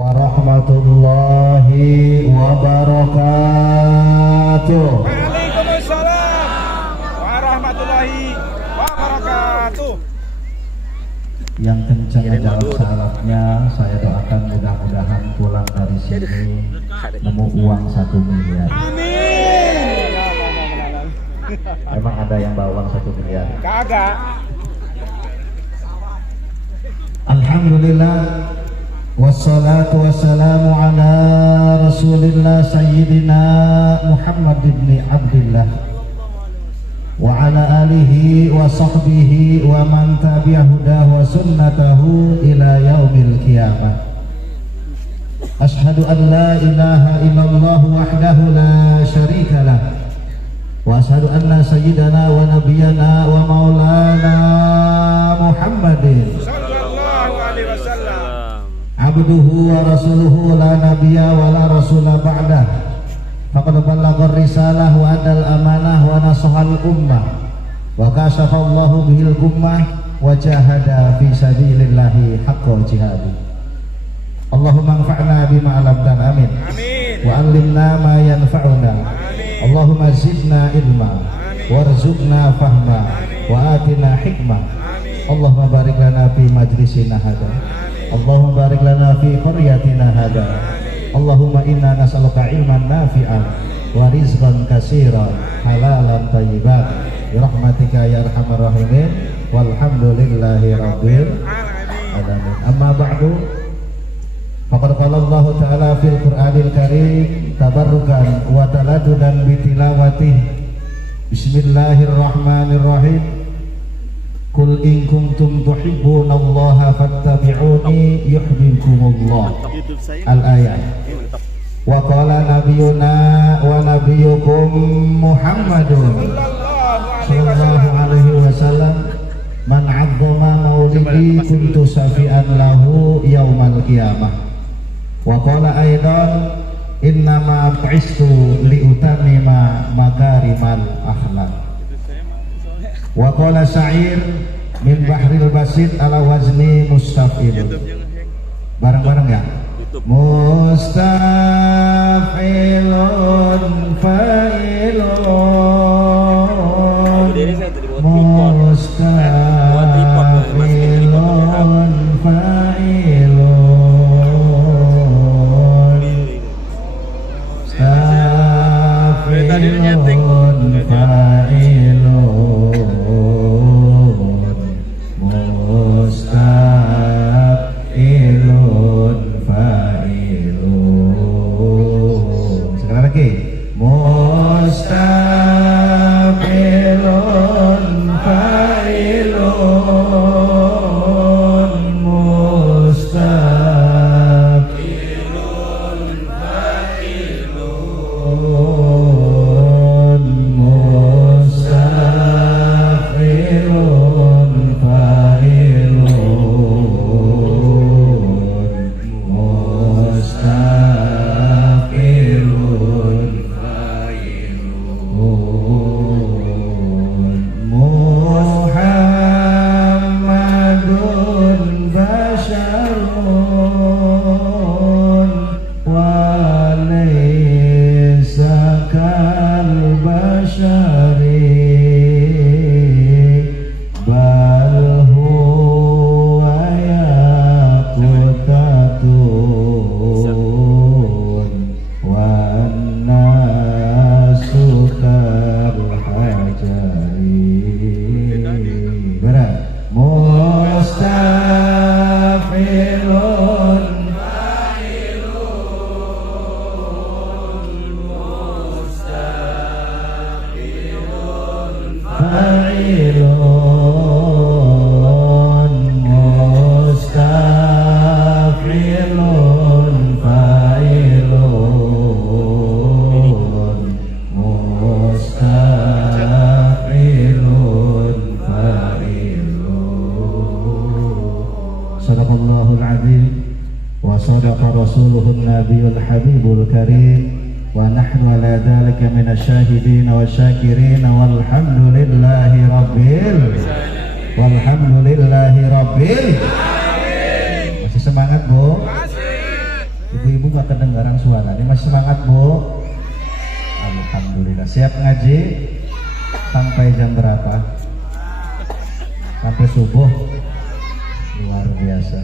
warahmatullahi wabarakatuh. Waalaikumsalam warahmatullahi wabarakatuh. Yang kencang jawab salatnya, saya doakan mudah-mudahan pulang dari sini nemu uang 1 miliar. Amin. Emang ada yang bawa uang 1 miliar? Kagak. Alhamdulillah, wassalatu wassalamu ala rasulillah sayyidina Muhammad ibn Abdillah wa ala alihi wa sahbihi wa man tabi'ahudahu wa sunnatahu ila yaumil qiyamah. Ashhadu an la ilaha illallah wahdahu la syarika lah wa ashhadu anna sayyidana wa nabiyyana wa maulana Muhammadin Sallallahu alaihi wasallam. abduhu wa rasuluhu la nabiyya wa la rasula ba'dah. Faqad ballagha risalah wa adal amanah wa nasahal ummah wa kashafa Allahu bihil gummah wa jahada fi sabilillahi haqqa jihadi. Allahumma anfa'na bima 'allamtana, amin. Amin. Wa 'allimna ma yanfa'una. Amin. Allahumma zidna ilma warzuqna fahma wa atina hikmah. Amin. Allahumma barik lana fi majlisina hada. Allahumma barik lana fi qaryatina hada. Allahumma inna nas'aluka ilman nafi'an wa rizqan katsiran halalan thayyiban bi rahmatika ya arhamar rahimin walhamdulillahi rabbil alamin. Amma ba'du, faqad qala Allah ta'ala fil Qur'anil Karim tabarrukan wa taladudan bi tilawatih. Bismillahirrahmanirrahim. Qul in kuntum tuhibbunallaha fattabi'uni yuhibbukumullah. Al-ayat. Wa qala nabiyyuna wa nabiyyukum Muhammadun sallallahu alaihi wasallam man 'azzama maulidi kuntu safi'an lahu yaumal qiyamah. Wa qala aidan innama bu'istu liutamima makarimal akhlaq. Wa qala sa'ir min bahril basit ala wazni mustaf'il. Bareng-bareng ya. Mustaf'ilun fa'ilun mustaf'ilun fa'ilun mustaf'ilun fa'ilun mustaf'ilun fa'ilun. Sekali lagi. Mustaf'ilun fa'ilun mustaf'ilun fa'ilun mustaf'ilun fa'ilun mustaf'ilun fa'ilun. Muhammadun basyarun wa laysa kal basyari bal huwa yaqutatun wan nasu kal hajari. Berat. Mustaf'ilun fa'ilun mustaf'ilun fa'ilun mustaf'ilun fa'ilun. Sadaqallahul azim wa sadaqa rasuluhun nabiyul habibul karim wa nahnu ala dhalika minasyahidin wa syakirin walhamdulillahi rabbil. Masih semangat, Bu? Ibu-ibu gak kedengaran suara. Ini masih semangat Bu? Alhamdulillah. Siap ngaji? Sampai jam berapa? Sampai subuh. Luar biasa.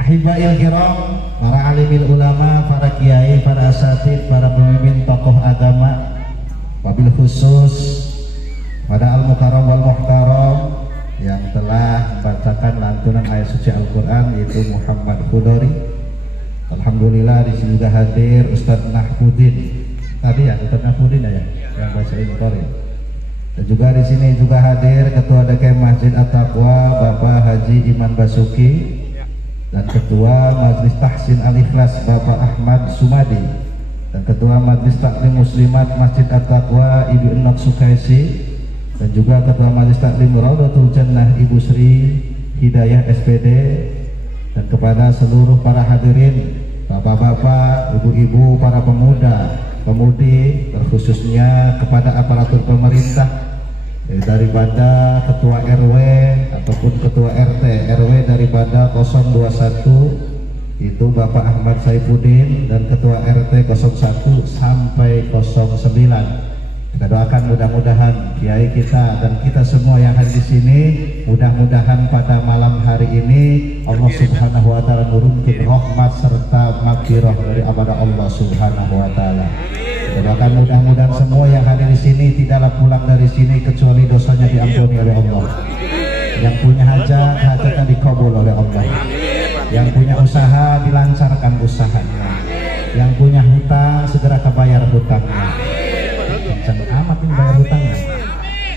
Ahibail kiram, para alimil ulama, para kiai, para asatid, para pemimpin tokoh agama, wabil khusus pada al-mukarram wal muhtaram yang telah membacakan lantunan ayat suci Al-Quran, yaitu Muhammad Khudori. Alhamdulillah di sini juga hadir Ustadz Nahbudin. Tadi ya Ustadz Nahbudin ya yang bacain Qori. Dan juga di sini juga hadir Ketua DKM Masjid At-Taqwa Bapak Haji Iman Basuki, dan Ketua Majelis Tahsin Al-Ikhlas Bapak Ahmad Sumadi, dan Ketua Majelis Taklim Muslimat Masjid At-Taqwa Ibu Enok Sukaisi, dan juga Ketua Majelis Taklim Raudatul Jannah Ibu Sri Hidayah SPD, dan kepada seluruh para hadirin, bapak-bapak, ibu-ibu, para pemuda, pemudi, terkhususnya kepada aparatur pemerintah, daripada ketua RW ataupun ketua RT RW daripada 021 itu Bapak Ahmad Saifuddin, dan ketua RT 01 sampai 09. Kita doakan mudah-mudahan kiai kita dan kita semua yang hadir di sini, mudah-mudahan pada malam hari ini Allah Subhanahu wa taala nurunkan rahmat serta maghfirah dari kepada Allah Subhanahu wa taala. Kita doakan mudah-mudahan semua yang hadir di sini tidaklah pulang dari sini kecuali dosanya diampuni oleh Allah. Yang punya hajat, hajatnya dikabul oleh Allah. Yang punya usaha dilancarkan usahanya. Yang punya hutang segera kebayar hutangnya. Jangan amatin bayar hutangnya.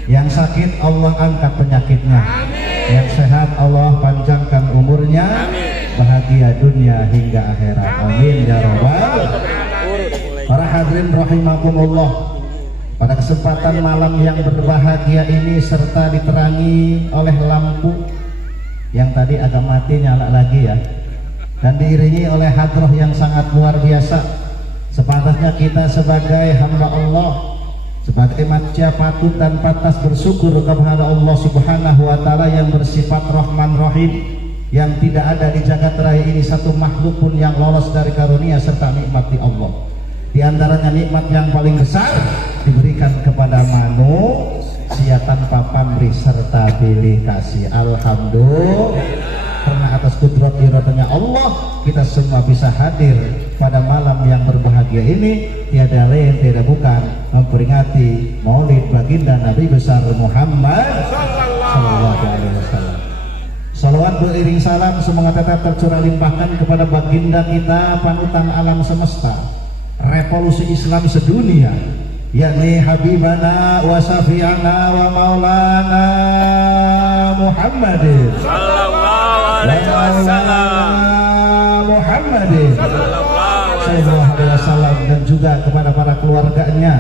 Yang sakit Allah angkat penyakitnya. Yang sehat Allah panjangkan umurnya. Bahagia dunia hingga akhirat. Amin ya rabbal. Para hadirin rahimakumullah, pada kesempatan malam yang berbahagia ini serta diterangi oleh lampu yang tadi agak mati nyala lagi ya, dan diiringi oleh hadroh yang sangat luar biasa, sepantasnya kita sebagai hamba Allah, sebagai manusia patut dan pantas bersyukur kepada Allah Subhanahu wa taala yang bersifat Rahman Rahim, yang tidak ada di jagat raya ini satu makhluk pun yang lolos dari karunia serta nikmat di Allah. Di antaranya nikmat yang paling besar diberikan kepada manusia tanpa pamrih serta pilih kasih. Alhamdulillah, karena atas kudrat iradanya Allah kita semua bisa hadir pada malam yang berbahagia ini. Tiada lain tiada bukan memperingati Maulid baginda Nabi besar Muhammad sallallahu alaihi wasallam. Salawat beriring salam semoga tetap tercurah limpahkan kepada baginda kita, panutan alam semesta, revolusi Islam sedunia, yakni Habibana wa Syafi'ana wa Maulana Muhammadin sallallahu alaihi wasallam, Muhammadin sallallahu alaihi wasallam, dan juga kepada para keluarganya,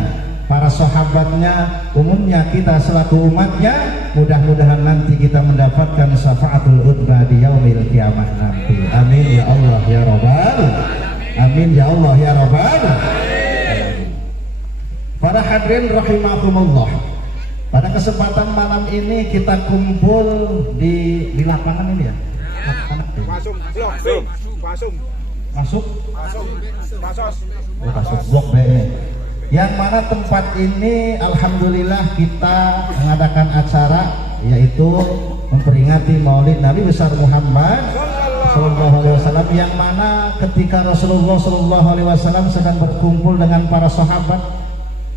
para sahabatnya, umumnya kita selaku umatnya, mudah-mudahan nanti kita mendapatkan syafaatul udma di yaumil kiamah nanti. Amin ya Allah ya Rabbal. Amin ya Allah ya Rabbal. Para hadirin rahimakumullah, pada kesempatan malam ini kita kumpul di lapangan ini ya. Masuk blok B ini. Yang mana tempat ini alhamdulillah kita mengadakan acara yaitu memperingati Maulid Nabi besar Muhammad Sallallahu Alaihi Wasallam, yang mana ketika Rasulullah Sallallahu Alaihi Wasallam sedang berkumpul dengan para sahabat,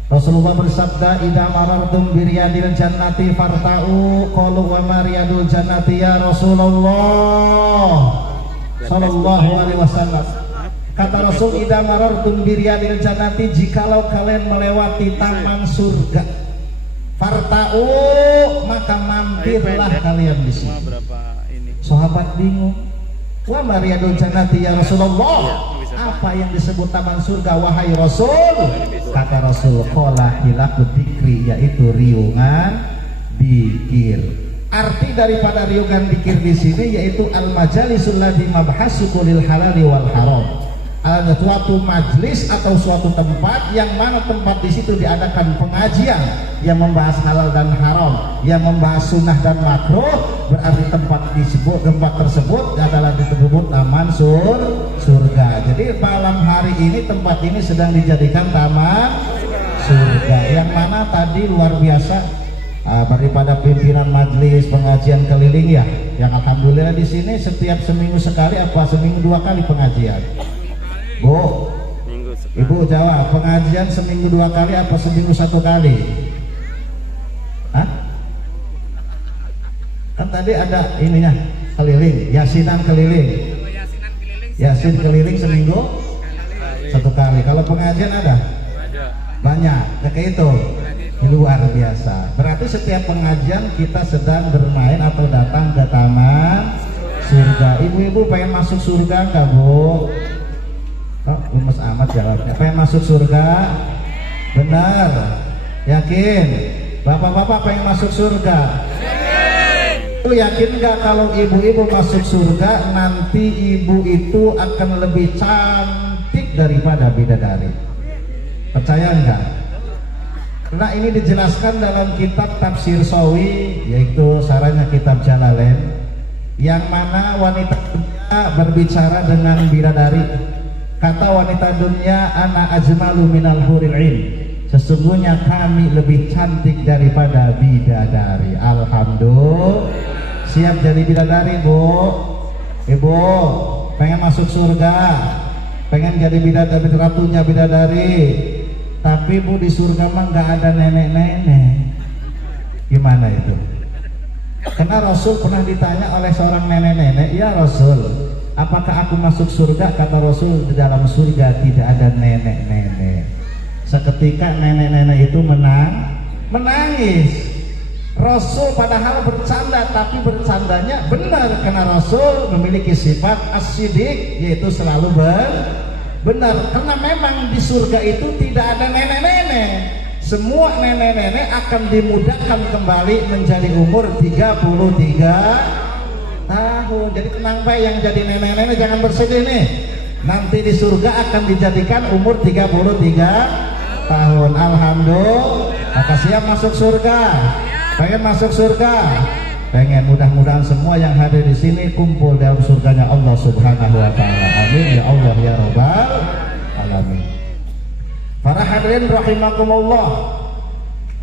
Rasulullah bersabda, "Idza marartum biryadil jannati farta'u." Qalu wa ma riyadul jannati ya Rasulullah Sallallahu Alaihi Wasallam. Kata Rasul, "Idza marartum biryadil jannati," jikalau kalian melewati taman surga, farta'u, maka mampirlah kalian di sini. Sahabat bingung, wa mariyadul jannati ya Rasulullah, apa yang disebut taman surga wahai Rasul? Kata Rasul, qala hilaku dzikri, yaitu riungan dzikir. Arti daripada riungan dzikir di sini yaitu al majalisul ladzi mabhasuku lil halali wal haram, suatu majlis atau suatu tempat yang mana tempat di situ diadakan pengajian yang membahas halal dan haram, yang membahas sunnah dan makruh, berarti tempat tersebut adalah disebut taman surga. Jadi malam hari ini tempat ini sedang dijadikan taman surga, yang mana tadi luar biasa daripada pimpinan majlis pengajian keliling ya, yang alhamdulillah di sini setiap seminggu sekali apa seminggu 2 kali pengajian. Bu, Ibu jawab, pengajian seminggu 2 kali apa seminggu 1 kali? Hah? Kan tadi ada ininya keliling, yasinan keliling. Yasin keliling seminggu 1 kali. Kalau pengajian ada? Banyak, kayak itu. Luar biasa. Berarti setiap pengajian kita sedang bermain atau datang ke taman surga. Ibu-ibu pengen masuk surga enggak, Bu? Oh, lemes amat jawabnya. Pengen masuk surga? Benar? Yakin? Bapak-bapak pengen masuk surga? Yakin! Yakin nggak kalau ibu-ibu masuk surga nanti ibu itu akan lebih cantik daripada bidadari? Percaya nggak? Karena ini dijelaskan dalam kitab Tafsir Shawi, yaitu saranya kitab Jalalain, yang mana wanita berbicara dengan bidadari. Kata wanita dunia, ana ajmalu minal huril ain, sesungguhnya kami lebih cantik daripada bidadari. Alhamdulillah. Siap jadi bidadari, Bu? Ibu pengen masuk surga, pengen jadi bidadari, ratunya bidadari. Tapi Bu, di surga mah nggak ada nenek-nenek. Gimana itu? Karena Rasul pernah ditanya oleh seorang nenek-nenek, ya Rasul, apakah aku masuk surga? Kata Rasul, di dalam surga tidak ada nenek-nenek. Seketika nenek-nenek itu menangis. Rasul padahal bercanda, tapi bercandanya benar karena Rasul memiliki sifat as-siddiq, yaitu selalu benar. Karena memang di surga itu tidak ada nenek-nenek. Semua nenek-nenek akan dimudahkan kembali menjadi umur 33 tahun. Jadi tenang baik, yang jadi nenek-nenek jangan bersedih nih. Nanti di surga akan dijadikan umur 33 tahun. Alhamdulillah. Maka siap masuk surga? Pengen masuk surga? Pengen. Mudah-mudahan semua yang hadir di sini kumpul dalam surganya Allah Subhanahu wa taala. Amin ya Allah ya rabbal alamin. Para hadirin rahimakumullah,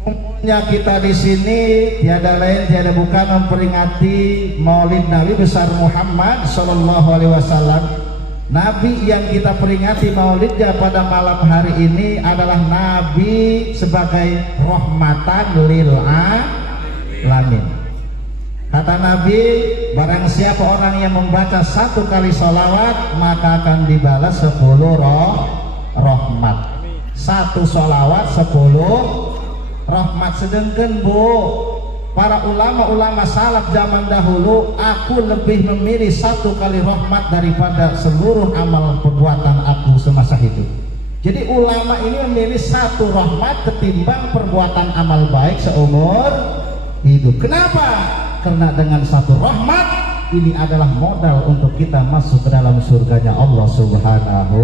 umumnya kita di sini tiada lain tiada bukan memperingati Maulid Nabi besar Muhammad sallallahu alaihi wasallam. Nabi yang kita peringati maulidnya pada malam hari ini adalah Nabi sebagai rahmatan lil alamin. Kata Nabi, barang siapa orang yang membaca 1 kali sholawat maka akan dibalas 10 rahmat. 1 sholawat 10 rahmat. Sedangkan Bu, para ulama-ulama salaf zaman dahulu, aku lebih memilih 1 kali rahmat daripada seluruh amal perbuatan aku semasa hidup. Jadi ulama ini memilih 1 rahmat ketimbang perbuatan amal baik seumur hidup. Kenapa? Karena dengan 1 rahmat ini adalah modal untuk kita masuk ke dalam surganya Allah Subhanahu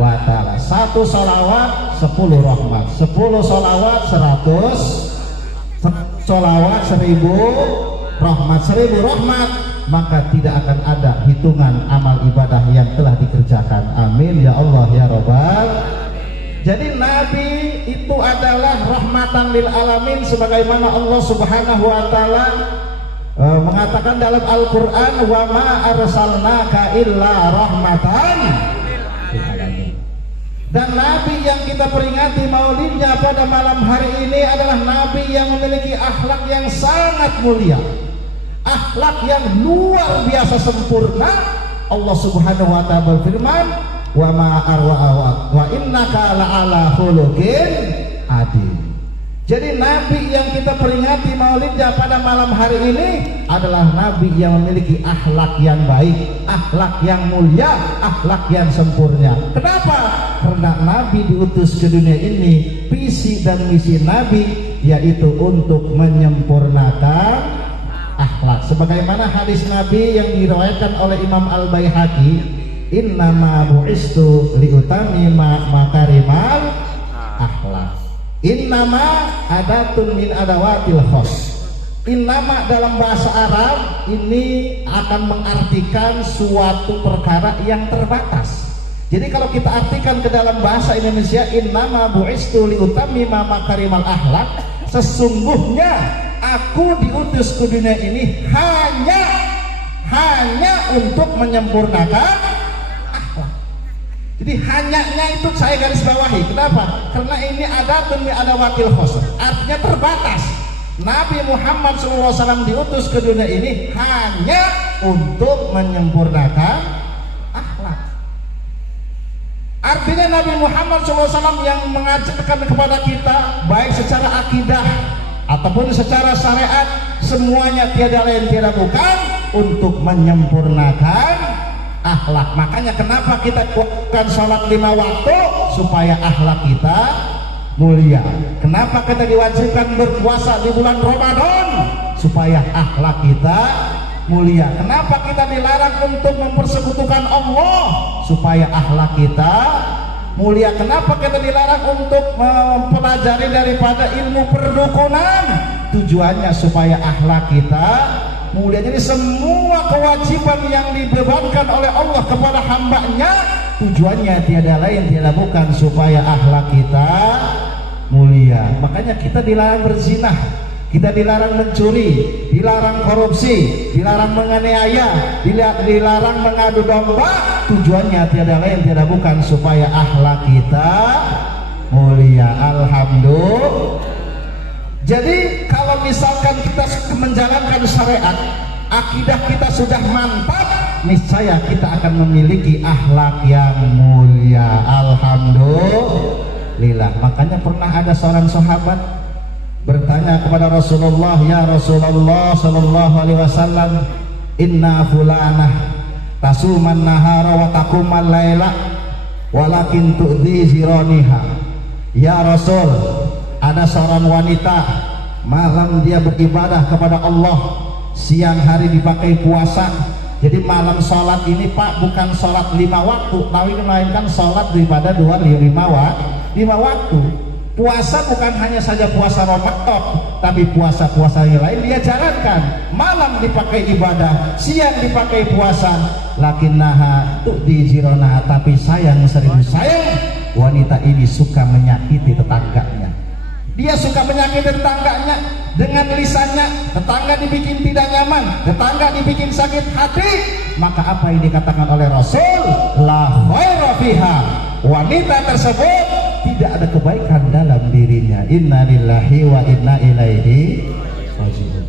wa ta'ala. 1 sholawat 10 rahmat, 10 sholawat 100 sholawat 1000 rahmat, 1000 rahmat, maka tidak akan ada hitungan amal ibadah yang telah dikerjakan. Amin ya Allah ya rabbal. Jadi Nabi itu adalah rahmatan lil alamin, sebagaimana Allah Subhanahu wa taala mengatakan dalam Al-Qur'an, wa ma arsalnaka illa rahmatan lil alamin. Dan Nabi yang kita peringati maulidnya pada malam hari ini adalah Nabi yang memiliki akhlak yang sangat mulia, akhlak yang luar biasa sempurna. Allah Subhanahu wa taala berfirman, wa ma wa innaka la'ala khuluqin adil. Jadi Nabi yang kita peringati maulidnya pada malam hari ini adalah Nabi yang memiliki akhlak yang baik, akhlak yang mulia, akhlak yang sempurna. Kenapa? Karena Nabi diutus ke dunia ini, visi dan misi Nabi yaitu untuk menyempurnakan akhlak. Sebagaimana hadis Nabi yang diriwayatkan oleh Imam Al-Baihaqi, innama bu'istu liutamima makarimal akhlak. Innama adatun min adawatil khos. Innama dalam bahasa Arab ini akan mengartikan suatu perkara yang terbatas. Jadi kalau kita artikan ke dalam bahasa Indonesia, innama bu'istu liutamima makarimal akhlak, sesungguhnya aku diutus ke dunia ini hanya untuk menyempurnakan akhlak. Jadi hanyanya itu saya garis bawahi. Kenapa? Karena ini ada wakil khos, artinya terbatas. Nabi Muhammad SAW diutus ke dunia ini hanya untuk menyempurnakan akhlak. Artinya Nabi Muhammad SAW yang mengajarkan kepada kita baik secara akidah ataupun secara syariat, semuanya tiada lain tiada bukan untuk menyempurnakan akhlak. Makanya kenapa kita kuatkan sholat 5 waktu? Supaya akhlak kita mulia. Kenapa kita diwajibkan berpuasa di bulan Ramadan? Supaya akhlak kita mulia. Kenapa kita dilarang untuk mempersekutukan Allah? Supaya akhlak kita mulia. Kenapa kita dilarang untuk mempelajari daripada ilmu perdukunan? Tujuannya supaya akhlak kita mulia. Jadi semua kewajiban yang dibebankan oleh Allah kepada hambanya, tujuannya tiada lain tiada bukan supaya akhlak kita mulia. Makanya kita dilarang berzinah, kita dilarang mencuri, dilarang korupsi, dilarang menganiaya, dilarang mengadu domba. Tujuannya tiada lain tiada bukan supaya akhlak kita mulia. Alhamdulillah. Jadi kalau misalkan kita menjalankan syariat, akidah kita sudah mantap, niscaya kita akan memiliki akhlak yang mulia. Alhamdulillah. Makanya pernah ada seorang sahabat bertanya kepada Rasulullah, ya Rasulullah sallallahu alaihi wasallam, inna fulanah tasuman nahara wa taqumal laila walakin tu'dhi ziraniha. Ya Rasul, ada seorang wanita malam dia beribadah kepada Allah, siang hari dipakai puasa. Jadi malam sholat ini Pak bukan sholat 5 waktu, tapi melainkan sholat daripada 5 waktu. Puasa bukan hanya saja puasa Ramadan, tapi puasa-puasa yang lain dia jalankan. Malam dipakai ibadah, siang dipakai puasa. Lakinnaha tu'di jiranaha, tapi sayang seribu sayang, wanita ini suka menyakiti tetangganya. Dia suka menyakiti tetangganya dengan lisannya. Tetangga dibikin tidak nyaman, tetangga dibikin sakit hati. Maka apa yang dikatakan oleh Rasul, la khaira fiha, wanita tersebut tidak ada kebaikan dalam dirinya. Inna lillahi wa inna ilaihi raji'un.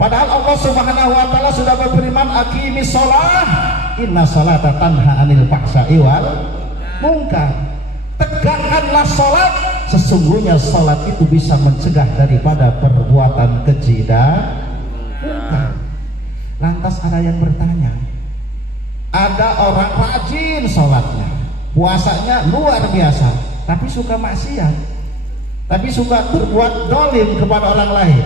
Padahal Allah Subhanahu wa taala sudah berfirman, aqimis shalah, inna sholata tanha anil fahsya'i wal munkar. Tegakkanlah sholat, sesungguhnya sholat itu bisa mencegah daripada perbuatan keji dan munkar. Lantas ada yang bertanya, ada orang rajin sholatnya, puasanya luar biasa, tapi suka maksiat, tapi suka berbuat dolim kepada orang lain.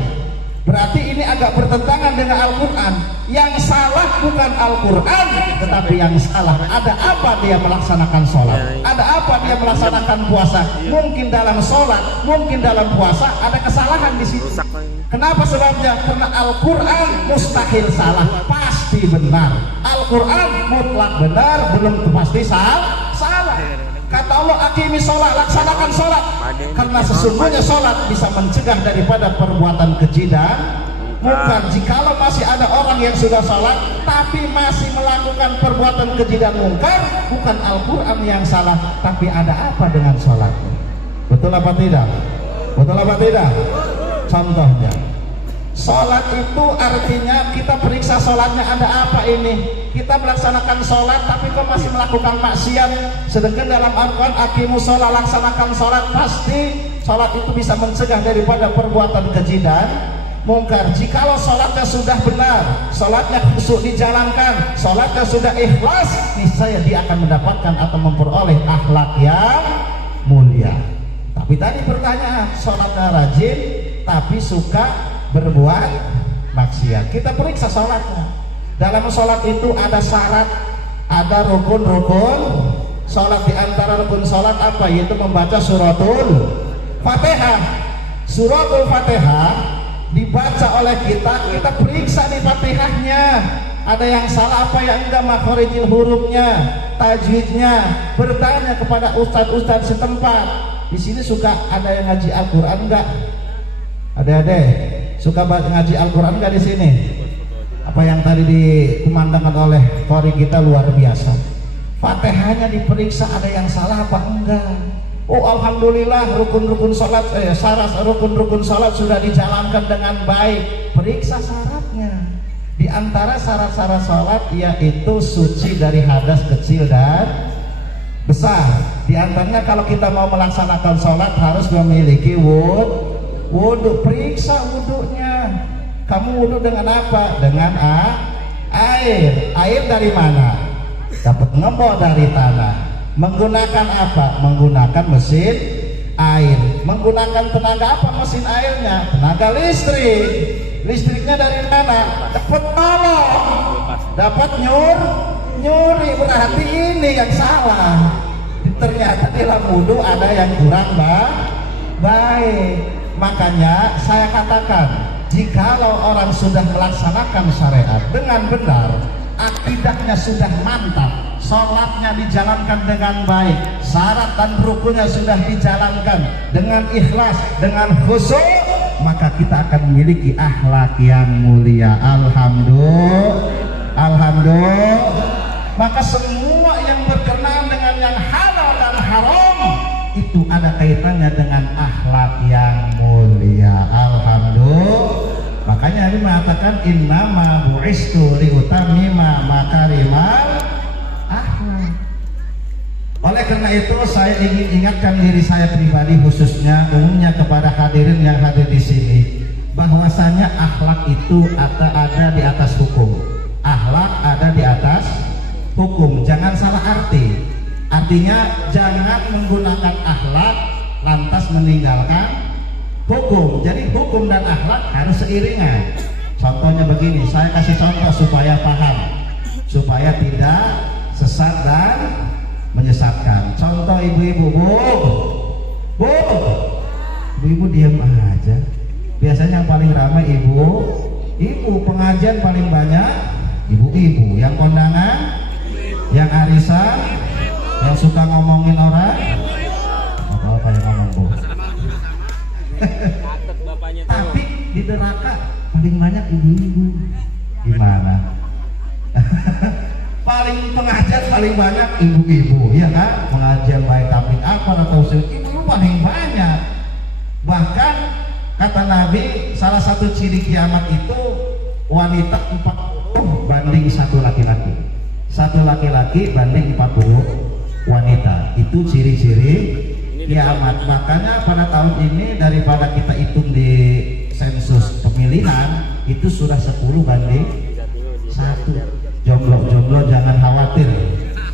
Berarti ini agak bertentangan dengan Al-Quran. Yang salah bukan Al-Quran, tetapi yang salah ada apa dia melaksanakan sholat, ada apa dia melaksanakan puasa. Mungkin dalam sholat, mungkin dalam puasa ada kesalahan di situ. Kenapa sebabnya? Karena Al-Quran mustahil salah, pasti benar. Al-Quran mutlak benar, belum pasti salah. Kata Allah, aqimi sholat, laksanakan sholat. Karena sesungguhnya sholat bisa mencegah daripada perbuatan keji dan munkar. Jikalau masih ada orang yang sudah sholat tapi masih melakukan perbuatan keji dan munkar, bukan Al-Quran yang salah, tapi ada apa dengan sholatnya? Betul apa tidak? Betul apa tidak? Contohnya, sholat itu artinya kita periksa sholatnya ada apa ini. Kita melaksanakan sholat tapi kok masih melakukan maksiat. Sedangkan dalam Al-Quran, aqimus sholat, laksanakan sholat, pasti sholat itu bisa mencegah daripada perbuatan keji dan munkar. Jikalau sholatnya sudah benar, sholatnya khusyuk dijalankan, sholatnya sudah ikhlas, niscaya dia akan mendapatkan atau memperoleh akhlak yang mulia. Tapi tadi pertanyaan, sholatnya rajin tapi suka berbuat maksiat. Kita periksa sholatnya. Dalam sholat itu ada syarat, Ada rukun-rukun sholat. Di antara rukun sholat apa? Yaitu membaca suratul Fatihah. Suratul Fatihah dibaca oleh kita, kita periksa di Fatihahnya. Ada yang salah apa yang enggak, makhorijil hurufnya, tajwidnya. Bertanya kepada ustadz-ustadz setempat. Di sini suka ada yang ngaji Al-Quran enggak? Adik-adik suka ngaji Al-Quran enggak di sini? Apa yang tadi dikumandangkan oleh qori kita luar biasa. Fatihahnya diperiksa ada yang salah apa enggak. Oh alhamdulillah, rukun-rukun salat syarat rukun-rukun salat sudah dijalankan dengan baik. Periksa syaratnya. Di antara syarat-syarat salat yaitu suci dari hadas kecil dan besar. Di antaranya kalau kita mau melaksanakan salat harus memiliki wudhu. Periksa wudhunya. Kamu wudhu dengan apa? Dengan air. Air dari mana? Dapat ngembok dari tanah. Menggunakan apa? Menggunakan mesin air. Menggunakan tenaga apa mesin airnya? Tenaga listrik. Listriknya dari mana? Dapat nolong. Dapat nyuri. Berarti ini yang salah. Ternyata di dalam wudhu ada yang kurang baik. Makanya saya katakan, jikalau orang sudah melaksanakan syariat dengan benar, akidahnya sudah mantap, sholatnya dijalankan dengan baik, syarat dan rukunnya sudah dijalankan dengan ikhlas, dengan khusyuk, maka kita akan memiliki akhlak yang mulia. Alhamdulillah. Maka semua yang berkenaan dengan yang halal dan haram itu ada kaitannya dengan akhlak yang mulia. Alhamdulillah. Makanya Nabi mengatakan innama bu'istu liutammima makarimal akhlak. Oleh karena itu saya ingin ingatkan diri saya pribadi, khususnya umumnya kepada hadirin yang hadir di sini, bahwasanya akhlak itu ada di atas hukum. Akhlak ada di atas hukum. Jangan salah arti. Artinya jangan menggunakan akhlak lantas meninggalkan hukum. Jadi hukum dan akhlak harus seiringan. Contohnya begini, saya kasih contoh supaya paham, supaya tidak sesat dan menyesatkan. Contoh ibu-ibu, bu, ibu diam aja. Biasanya yang paling ramai ibu, pengajian paling banyak ibu-ibu. Yang kondangan, yang arisan, yang suka ngomongin orang, apa yang ngomong bu. Tapi di neraka paling banyak ibu-ibu. Gimana? Paling pengajian paling banyak ibu-ibu, ya kan? Pengajian baik tapi apa atau ibu paling banyak. Bahkan kata Nabi, salah satu ciri kiamat itu wanita 40 banding satu laki-laki. Satu laki-laki banding 40 wanita. Itu ciri-ciri kiamat. Makanya pada tahun ini daripada kita hitung di sensus pemilihan itu sudah 10 banding 1. Jomblo-jomblo jangan khawatir.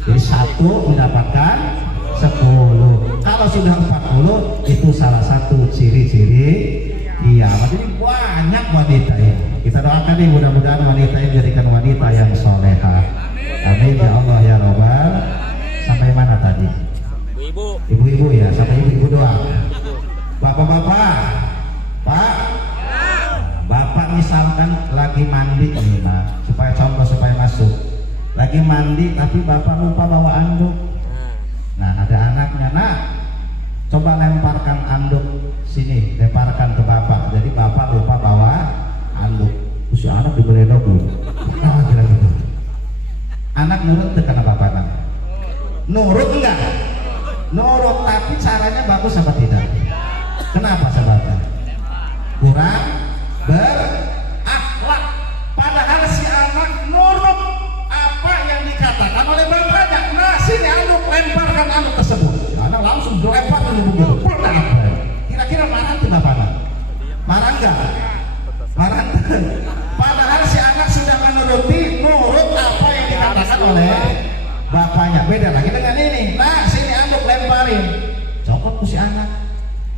Jadi 1 mendapatkan 10. Kalau sudah 40 itu salah satu ciri-ciri kiamat. Jadi banyak wanita ya. Kita doakan nih mudah-mudahan wanita ini jadikan wanita yang soleha. Amin ya Allah ya Rabbal. Sampai mana tadi? Ibu-ibu ya, sampai ibu-ibu doang. Bapak-bapak, Pak, bapak misalkan lagi mandi nih, supaya contoh supaya masuk. Lagi mandi tapi bapak lupa bawa anduk. Nah ada anaknya, coba lemparkan anduk sini, lemparkan ke bapak. Jadi bapak lupa bawa anduk. Si anak diberi dogu. Kira gitu. Anak nurut karena bapak nak. Nurut enggak? Nurut, tapi caranya bagus apa tidak? Kenapa sahabatnya? Kurang berakhlak. Padahal si anak nurut apa yang dikatakan oleh bapaknya. Nah sini anduk, lemparkan anduk tersebut. Si anak langsung dilempar ke ibu. Kira-kira marah tuh bapaknya? Marah enggak? Marah enggak? Padahal si anak sudah menuruti, nurut apa yang dikatakan oleh bapaknya. Beda lagi dengan ini. Nah sini anduk, lemparin. Copot ku si anak,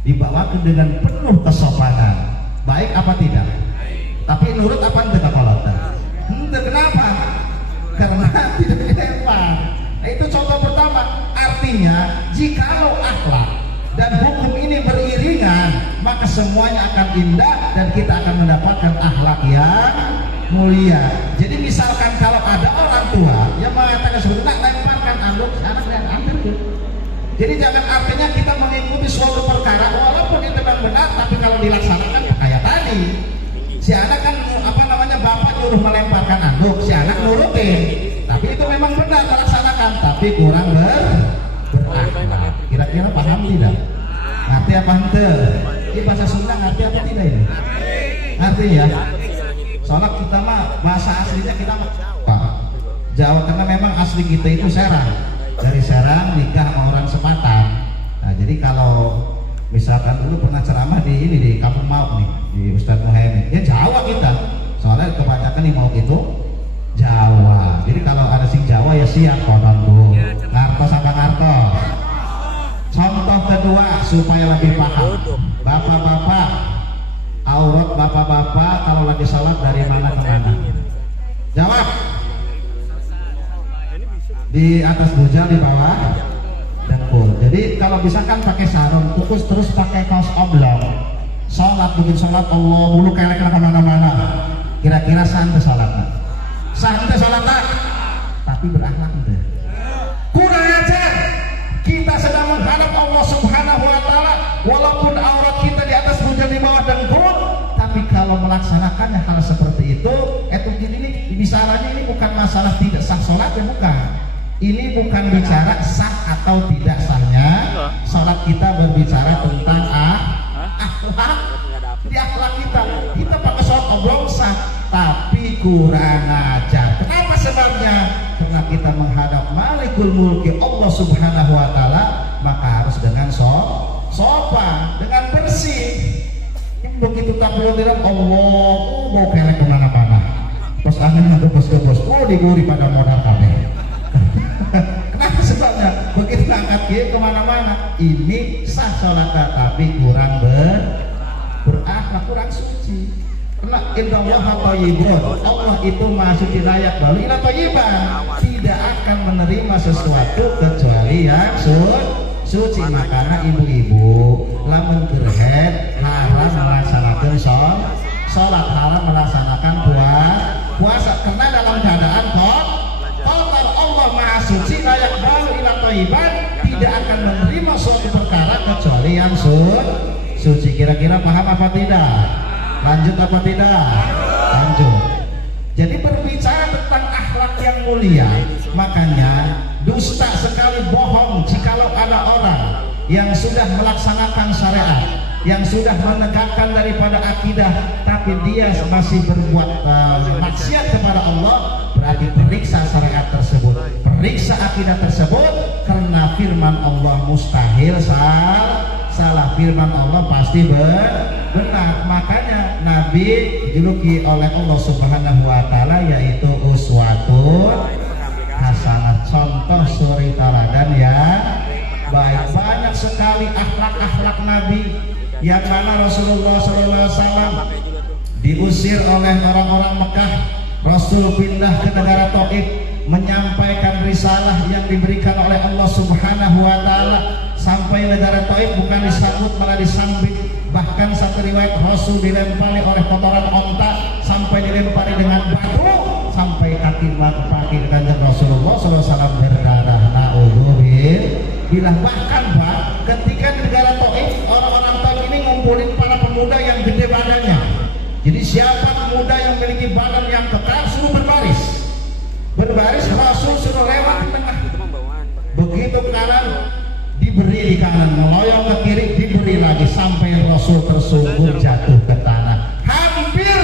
dibawakan dengan penuh kesopanan. Baik apa tidak? Tapi nurut apa enggak kolot? Kenapa? Karena tidak dilempar. Nah, itu contoh pertama. Artinya jikalau akhlak dan hukum ini beriringan, maka semuanya akan indah dan kita akan mendapatkan akhlak yang mulia. Jadi misalkan kalau ada orang tua yang mengatakan seperti nak lemparkan anduk anak dan ambil tuh. Jadi jangan artinya kita mengikuti suatu perkara walaupun itu memang benar, tapi kalau dilaksanakan kayak tadi si anak kan bapak nyuruh melemparkan anduk, si anak nurutin, tapi itu memang benar melaksanakan, tapi kurang berakhlak. Kira-kira paham tidak? Ngerti apa ente? Ini bahasa Sunda ngerti apa tidak ini? Ngerti ya? Soalnya kita mah bahasa aslinya kita mah Jawa, karena memang asli kita itu Serang. Dari Serang nikah sama orang Sepatan. Nah, jadi kalau misalkan dulu pernah ceramah di Kampung Mauk nih, di Ustadz Muhammad, ya Jawa kita. Soalnya kebanyakan di Mauk itu Jawa. Jadi kalau ada sing Jawa ya siap konon tuh. Ngartos apa ngartos? Contoh kedua supaya lebih paham. Bapak-bapak, aurat bapak-bapak kalau lagi sholat dari mana ke mana? Jawab. Di atas bujal, di bawah dengkul. Jadi kalau bisa kan pakai sarung, terus pakai kaos oblong. Sholat bikin sholat Allah bulu kelek kemana-mana. Kira-kira santai sholatnya? Santai sholatnya, tapi berakhlak enggak? Kurang ajar. Kita sedang menghadap Allah Subhanahu Wa Taala, walaupun aurat kita di atas bujal, di bawah dengkul, tapi kalau melaksanakannya hal seperti itu ini bicaranya ini bukan masalah tidak sah sholatnya, bukan. Ini bukan bicara sah atau tidak sahnya sholat, kita berbicara tentang akhlak. Di akhlak kita pakai sholat oblong sah, tapi kurang ajar. Kenapa sebabnya? Karena kita menghadap Malikul Mulki Allah Subhanahu Wa Taala, maka harus dengan sopan, dengan bersih. Begitu tak perlu bilang Allah, mau kelek kemana-mana. Pas angin ngebos-ngebos, diguri pada modal kabeh. Kenapa sebabnya? Begitu angkat kiri kemana-mana, ini sah sholatnya, tapi kurang berakhlak, kurang suci. Karena innallaha thayyibun, Allah itu maha suci, layak balu ila thayyiban, tidak akan menerima sesuatu kecuali yang suci. Makanya ibu-ibu lamun gerhet haram melaksanakan sholat, haram melaksanakan puasa, karena dalam keadaan kotor. Allah maha suci, layak balu ila thayyiban, tidak akan menerima suatu perkara kecuali yang suci. Kira-kira paham apa tidak? Lanjut apa tidak? Lanjut. Jadi berbicara tentang akhlak yang mulia, makanya dusta sekali, bohong jikalau ada orang yang sudah melaksanakan syariat, yang sudah menegakkan daripada akidah, tapi dia masih berbuat maksiat kepada Allah. Berarti periksa syariat tersebut, periksa akidah tersebut, karena firman Allah mustahil salah, firman Allah pasti benar. Makanya Nabi dijuluki oleh Allah Subhanahu Wa Taala yaitu uswatun hasanah, contoh suri teladan ya baik. Banyak sekali akhlak Nabi yang mana Rasulullah SAW diusir oleh orang-orang Mekah. Rasul pindah ke negara Taif, menyampaikan risalah yang diberikan oleh Allah Subhanahu Wa Taala. Sampai negara Taif bukan disambut malah disambit. Bahkan satu riwayat Rasul dilempari oleh kotoran onta, sampai dilempari dengan batu, sampai kaki kanjeng Rasulullah SAW berdarah. Na'udzubillah. Bahkan Pak, ketika di negara Taif, orang-orang Taif ini ngumpulin para pemuda yang gede badannya. Jadi siapa pemuda yang memiliki badan yang kekar suruh berbaris, Rasul suruh lewat di tengah. Begitu kanan diberi di kanan, meloyong ke kiri diberi lagi, sampai Rasul tersungkur jatuh ke tanah. Hampir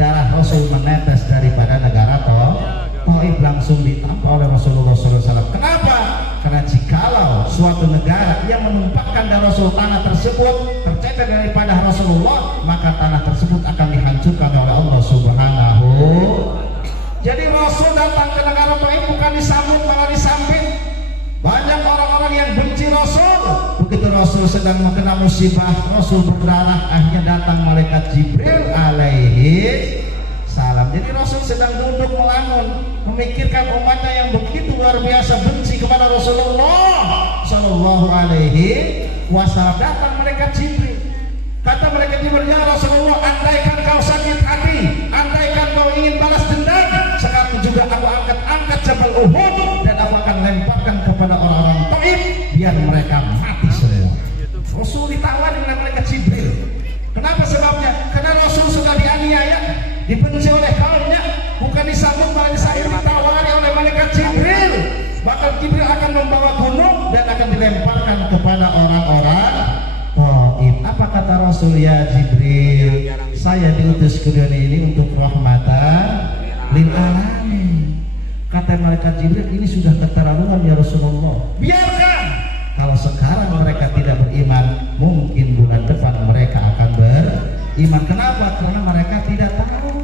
darah Rasul menetes daripada negara Taif, langsung ditampar oleh Rasulullah SAW. Kenapa? Karena jikalau suatu negara yang menumpahkan darah Rasul tanah tersebut tercecer daripada Rasulullah, maka tanah tersebut akan dihancurkan oleh Allah Subhanahu. Jadi Rasul datang ke negara Taif bukan disambut malah disambit. Banyak orang-orang yang benci Rasul. Begitu Rasul sedang kena musibah, Rasul berdarah, akhirnya datang malaikat Jibril alaihi salam. Wasallam. Jadi Rasul sedang duduk melamun, memikirkan umatnya yang begitu luar biasa benci kepada Rasulullah Shallallahu Alaihi Wasallam. Datang mereka Jibril. Kata mereka Jibril, ya Rasulullah, andaikan kau sakit hati, andaikan kau ingin balas dendam, sekarang juga aku angkat Jabal Uhud dan aku akan lemparkan kepada orang-orang Taif biar mereka mati semua. Rasul ditawarin oleh mereka Jibril. Kenapa sebabnya? Karena Rasul sudah dianiaya, dibenci oleh kaumnya, bukan disambut malah ditawari oleh malaikat Jibril. Bahkan Jibril akan membawa gunung dan akan dilemparkan kepada orang-orang Taif. Apa kata Rasul? Ya Jibril, saya diutus ke dunia ini untuk rahmatan lil alamin. Kata malaikat Jibril, ini sudah keterlaluan ya Rasulullah. Biarkan. Kalau sekarang mereka tidak beriman, mungkin bulan depan mereka akan beriman. Kenapa? Karena mereka tidak tahu.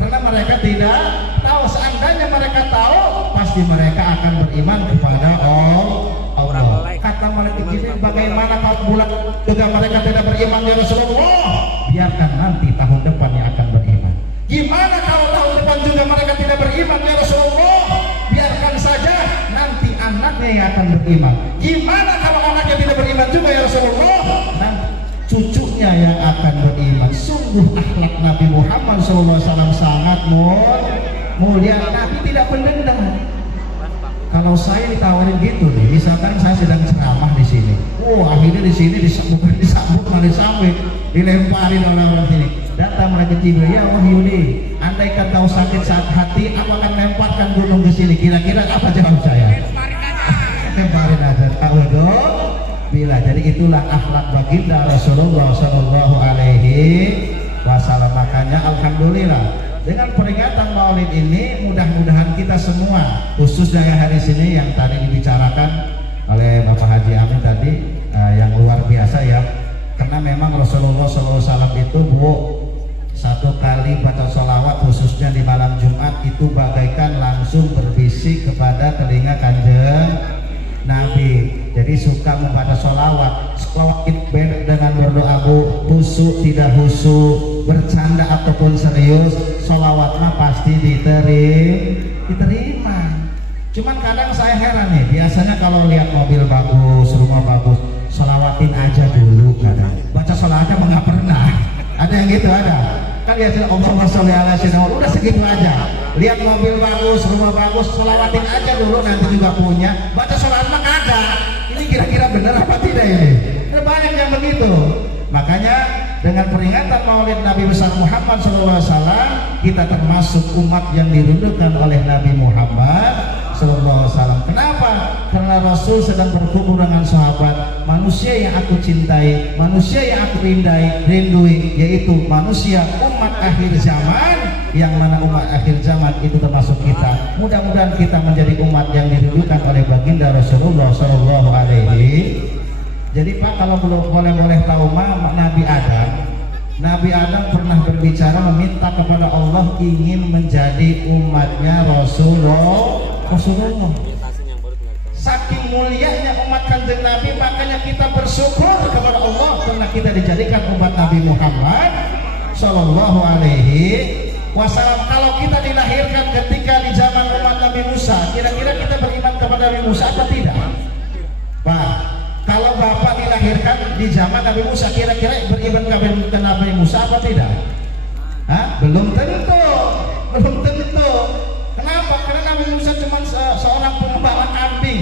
Karena mereka tidak tahu. Seandainya mereka tahu, pasti mereka akan beriman kepada Allah. Kata malaikat Jibril, bagaimana kalau bulan juga mereka tidak beriman ya Rasulullah? Biarkan nanti tahun depan yang akan beriman. Gimana kalau tahun depan juga mereka tidak beriman ya Rasulullah? Biarkan saja nanti anaknya yang akan beriman. Gimana kalau anaknya tidak beriman juga ya Rasulullah? Nanti cucunya yang akan beriman. Sungguh akhlak Nabi Muhammad SAW sangat mulia. Nabi tidak mendendam. Kalau saya ditawarin gitu nih, misalkan saya sedang ceramah di sini, akhirnya di sini disambut malah disambut, dilemparin orang-orang sini. Datang malaikat Jibril, ya Wahyudi, andaikan kau sakit saat hati, aku akan lemparkan gunung ke sini. Kira-kira apa jawab saya? Lemparin aja. Tahu dong? Bila. Jadi itulah akhlak baginda Rasulullah Shallallahu Alaihi Wasallam. Makanya alhamdulillah, dengan peringatan Maulid ini mudah-mudahan kita semua, khususnya hari ini yang tadi dibicarakan oleh Bapak Haji Amin tadi, yang luar biasa ya, karena memang Rasulullah SAW itu satu kali baca sholawat khususnya di malam Jumat itu bagaikan langsung berbisik kepada telinga Kanjeng Nabi. Jadi suka membaca sholawat. Sholawat itu beda dengan berdoa khusyuk tidak khusyuk, bercanda ataupun serius, sholawat mah pasti diterima. Cuman kadang saya heran nih, biasanya kalau lihat mobil bagus, rumah bagus, sholawatin aja dulu kadang. Baca sholawatnya mah nggak pernah. Ada yang gitu ada. Kan biasanya Allahumma sholli ala sayyidina, udah segitu aja. Lihat mobil bagus, rumah bagus, sholawatin aja dulu, nanti juga punya. Baca sholawat mah kagak. Ini kira-kira benar apa tidak ini? Ada banyak yang begitu. Makanya dengan peringatan Maulid Nabi besar Muhammad SAW, kita termasuk umat yang dirindukan oleh Nabi Muhammad SAW. Kenapa? Karena Rasul sedang berkumpul dengan sahabat, manusia yang aku cintai, manusia yang aku rindui, yaitu manusia umat akhir zaman, yang mana umat akhir zaman itu termasuk kita. Mudah-mudahan kita menjadi umat yang dirindukan oleh baginda Rasulullah SAW. Jadi Pak, kalau boleh tahu Nabi Adam pernah berbicara meminta kepada Allah ingin menjadi umatnya Rasulullah. Saking mulianya umat Kanjeng Nabi, makanya kita bersyukur kepada Allah karena kita dijadikan umat Nabi Muhammad Sallallahu Alaihi Wasallam. Kalau kita dilahirkan ketika di zaman umat Nabi Musa, kira-kira kita beriman kepada Nabi Musa apa tidak? Pak, kalau Bapak dilahirkan di zaman Nabi Musa, kira-kira beriman kepada Nabi Musa apa tidak? Belum tentu. Kenapa? Karena Nabi Musa cuma seorang pengembala kambing,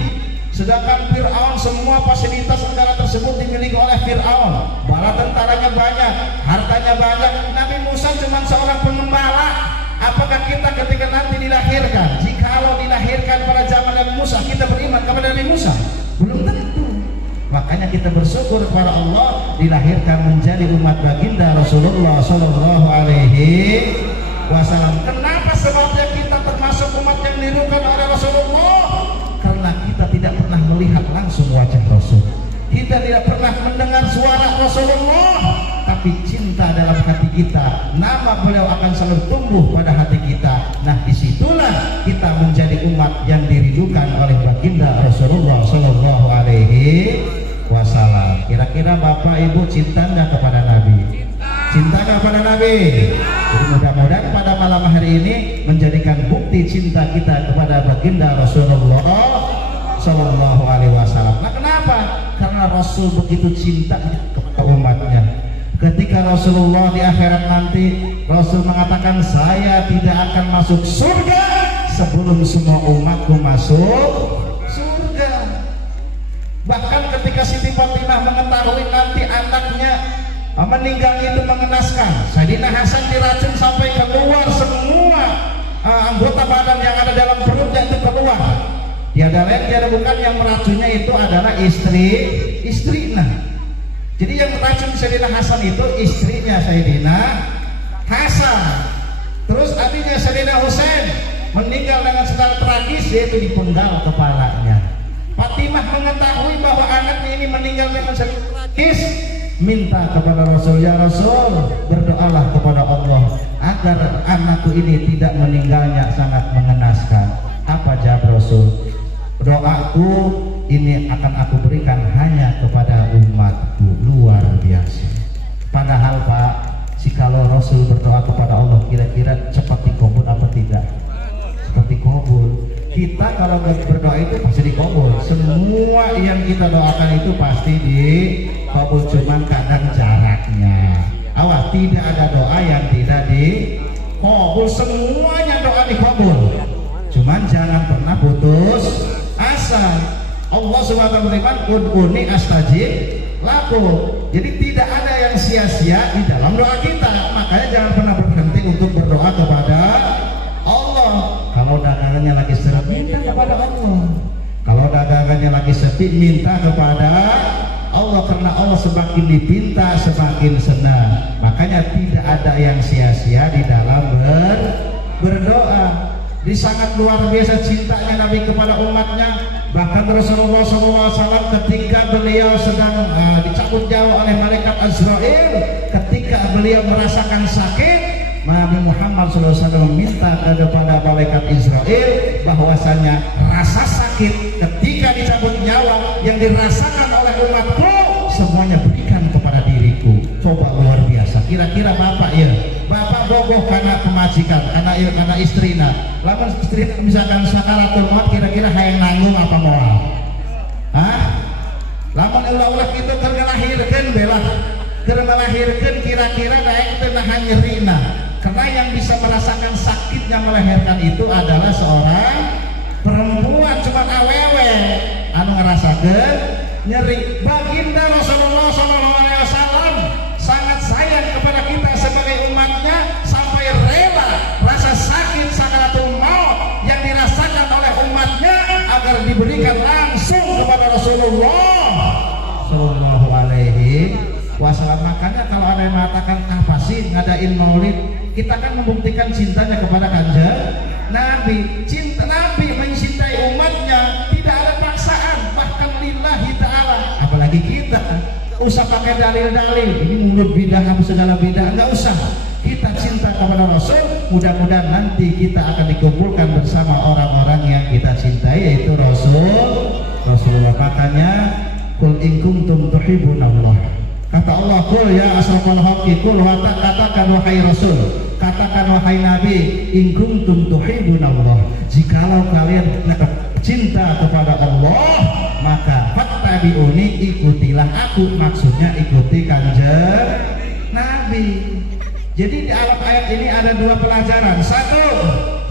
sedangkan Fir'aun semua fasilitas negara tersebut dimiliki oleh Fir'aun. Bala tentaranya banyak, hartanya banyak. Nabi Musa cuma seorang pengembala. Apakah kita ketika nanti dilahirkan, jikalau dilahirkan pada zaman Nabi Musa, kita beriman kepada Nabi Musa? Belum tentu. Makanya kita bersyukur kepada Allah dilahirkan menjadi umat baginda Rasulullah Sallallahu Alaihi Wasallam. Kenapa sebabnya kita termasuk umat yang dirindukan oleh Rasulullah? Karena kita tidak pernah melihat langsung wajah Rasul, kita tidak pernah mendengar suara Rasulullah, tapi cinta dalam hati kita, nama beliau akan selalu tumbuh pada hati kita. Nah, disitulah kita menjadi umat yang dirindukan oleh baginda Rasulullah Sallallahu Alaihi Wasallam. Kira-kira Bapak Ibu cinta nggak kepada Nabi? Cinta nggak kepada Nabi. Jadi mudah-mudahan pada malam hari ini menjadikan bukti cinta kita kepada baginda Rasulullah Sallallahu Alaihi Wasallam. Nah, kenapa? Karena Rasul begitu cinta kepada umatnya. Ketika Rasulullah di akhirat nanti, Rasul mengatakan, saya tidak akan masuk surga sebelum semua umatku masuk surga. Bahkan ketika Siti Fatimah mengetahui nanti anaknya meninggal itu mengenaskan, Sayyidina Hasan diracun sampai keluar semua anggota badan yang ada dalam perutnya itu keluar. Tiada lain tiada bukan yang meracunnya itu adalah istrinya. Jadi yang meracun Sayyidina Hasan itu istrinya Sayyidina Hasan. Terus adiknya Sayyidina Husain meninggal dengan secara tragis, yaitu dipenggal kepalanya. Fatimah mengetahui bahwa anaknya ini meninggal dengan secara tragis, minta kepada Rasul, ya Rasul, berdoalah kepada Allah agar anakku ini tidak meninggalnya sangat mengenaskan. Apa jawab Rasul? Doaku ini akan aku berikan hanya kepada umatku. Luar biasa. Padahal Pak, jikalau Rasul berdoa kepada Allah, kira-kira cepat dikabul apa tidak? Cepat dikabul. Kita kalau berdoa itu pasti dikabul. Semua yang kita doakan itu pasti dikabul, cuman kadang jaraknya. Awas, tidak ada doa yang tidak dikabul. Semuanya doa dikabul. Cuman jangan pernah putus asa. Allah SWT berfirman, ud'uni astajib lakum. Jadi tidak ada yang sia-sia di dalam doa kita. Makanya jangan pernah berhenti untuk berdoa kepada Allah. Kalau dagangannya lagi seret, minta kepada Allah. Kalau dagangannya lagi sepi, minta kepada Allah. Karena Allah semakin dipinta, semakin senang. Makanya tidak ada yang sia-sia di dalam berdoa. Di sangat luar biasa cintanya Nabi kepada umatnya. Bahkan Rasulullah SAW ketika beliau sedang dicabut nyawa oleh malaikat Azrail, ketika beliau merasakan sakit, Nabi Muhammad SAW meminta kepada malaikat Israel bahwasanya rasa sakit ketika dicabut nyawa yang dirasakan oleh umatku semuanya berikan kepada diriku. Coba luar biasa. Kira-kira bapak ya, bapak bogoh karena pemajikan, karena istrina. Lalu istri misalkan sakaratul maut, kira-kira hayang nanggung apa moal? Lamun ulah-ulah itu keur ngalahirkeun bela, keur ngalahirkeun kira-kira daek teu nahan nyerina. Karena yang bisa merasakan sakitnya melahirkan itu adalah seorang perempuan, cuma awewe anu ngerasakeun nyeri. Baginda Rasulullah SAW sangat sayang kepada kita sebagai umatnya sampai rela rasa sakit sakaratul maut yang dirasakan oleh umatnya agar diberikan langsung kepada Rasulullah Sallallahu Alaihi Wasallam. Makanya kalau ada yang mengatakan apa sih ngadain maulid, kita kan membuktikan cintanya kepada kanjeng Nabi. Cinta Nabi mencintai umatnya tidak ada paksaan, bahkan lillahi ta'ala. Apalagi kita usah pakai dalil-dalil ini mulut bidah apa segala bidah, enggak usah. Kita cinta kepada Rasul, mudah-mudahan nanti kita akan dikumpulkan bersama orang-orang yang kita cintai, yaitu Rasulullah. Makanya kul in kuntum tuhibbunallah, kata Allah, kul ya asrafal haqqi, kul katakan wahai Rasul, katakan wahai Nabi, in kuntum tuhibbunallah, jikalau kalian cinta kepada Allah, maka fattabi'uni, ikutilah aku. Maksudnya ikuti kanjeng Nabi. Jadi di alam ayat ini ada dua pelajaran. Satu,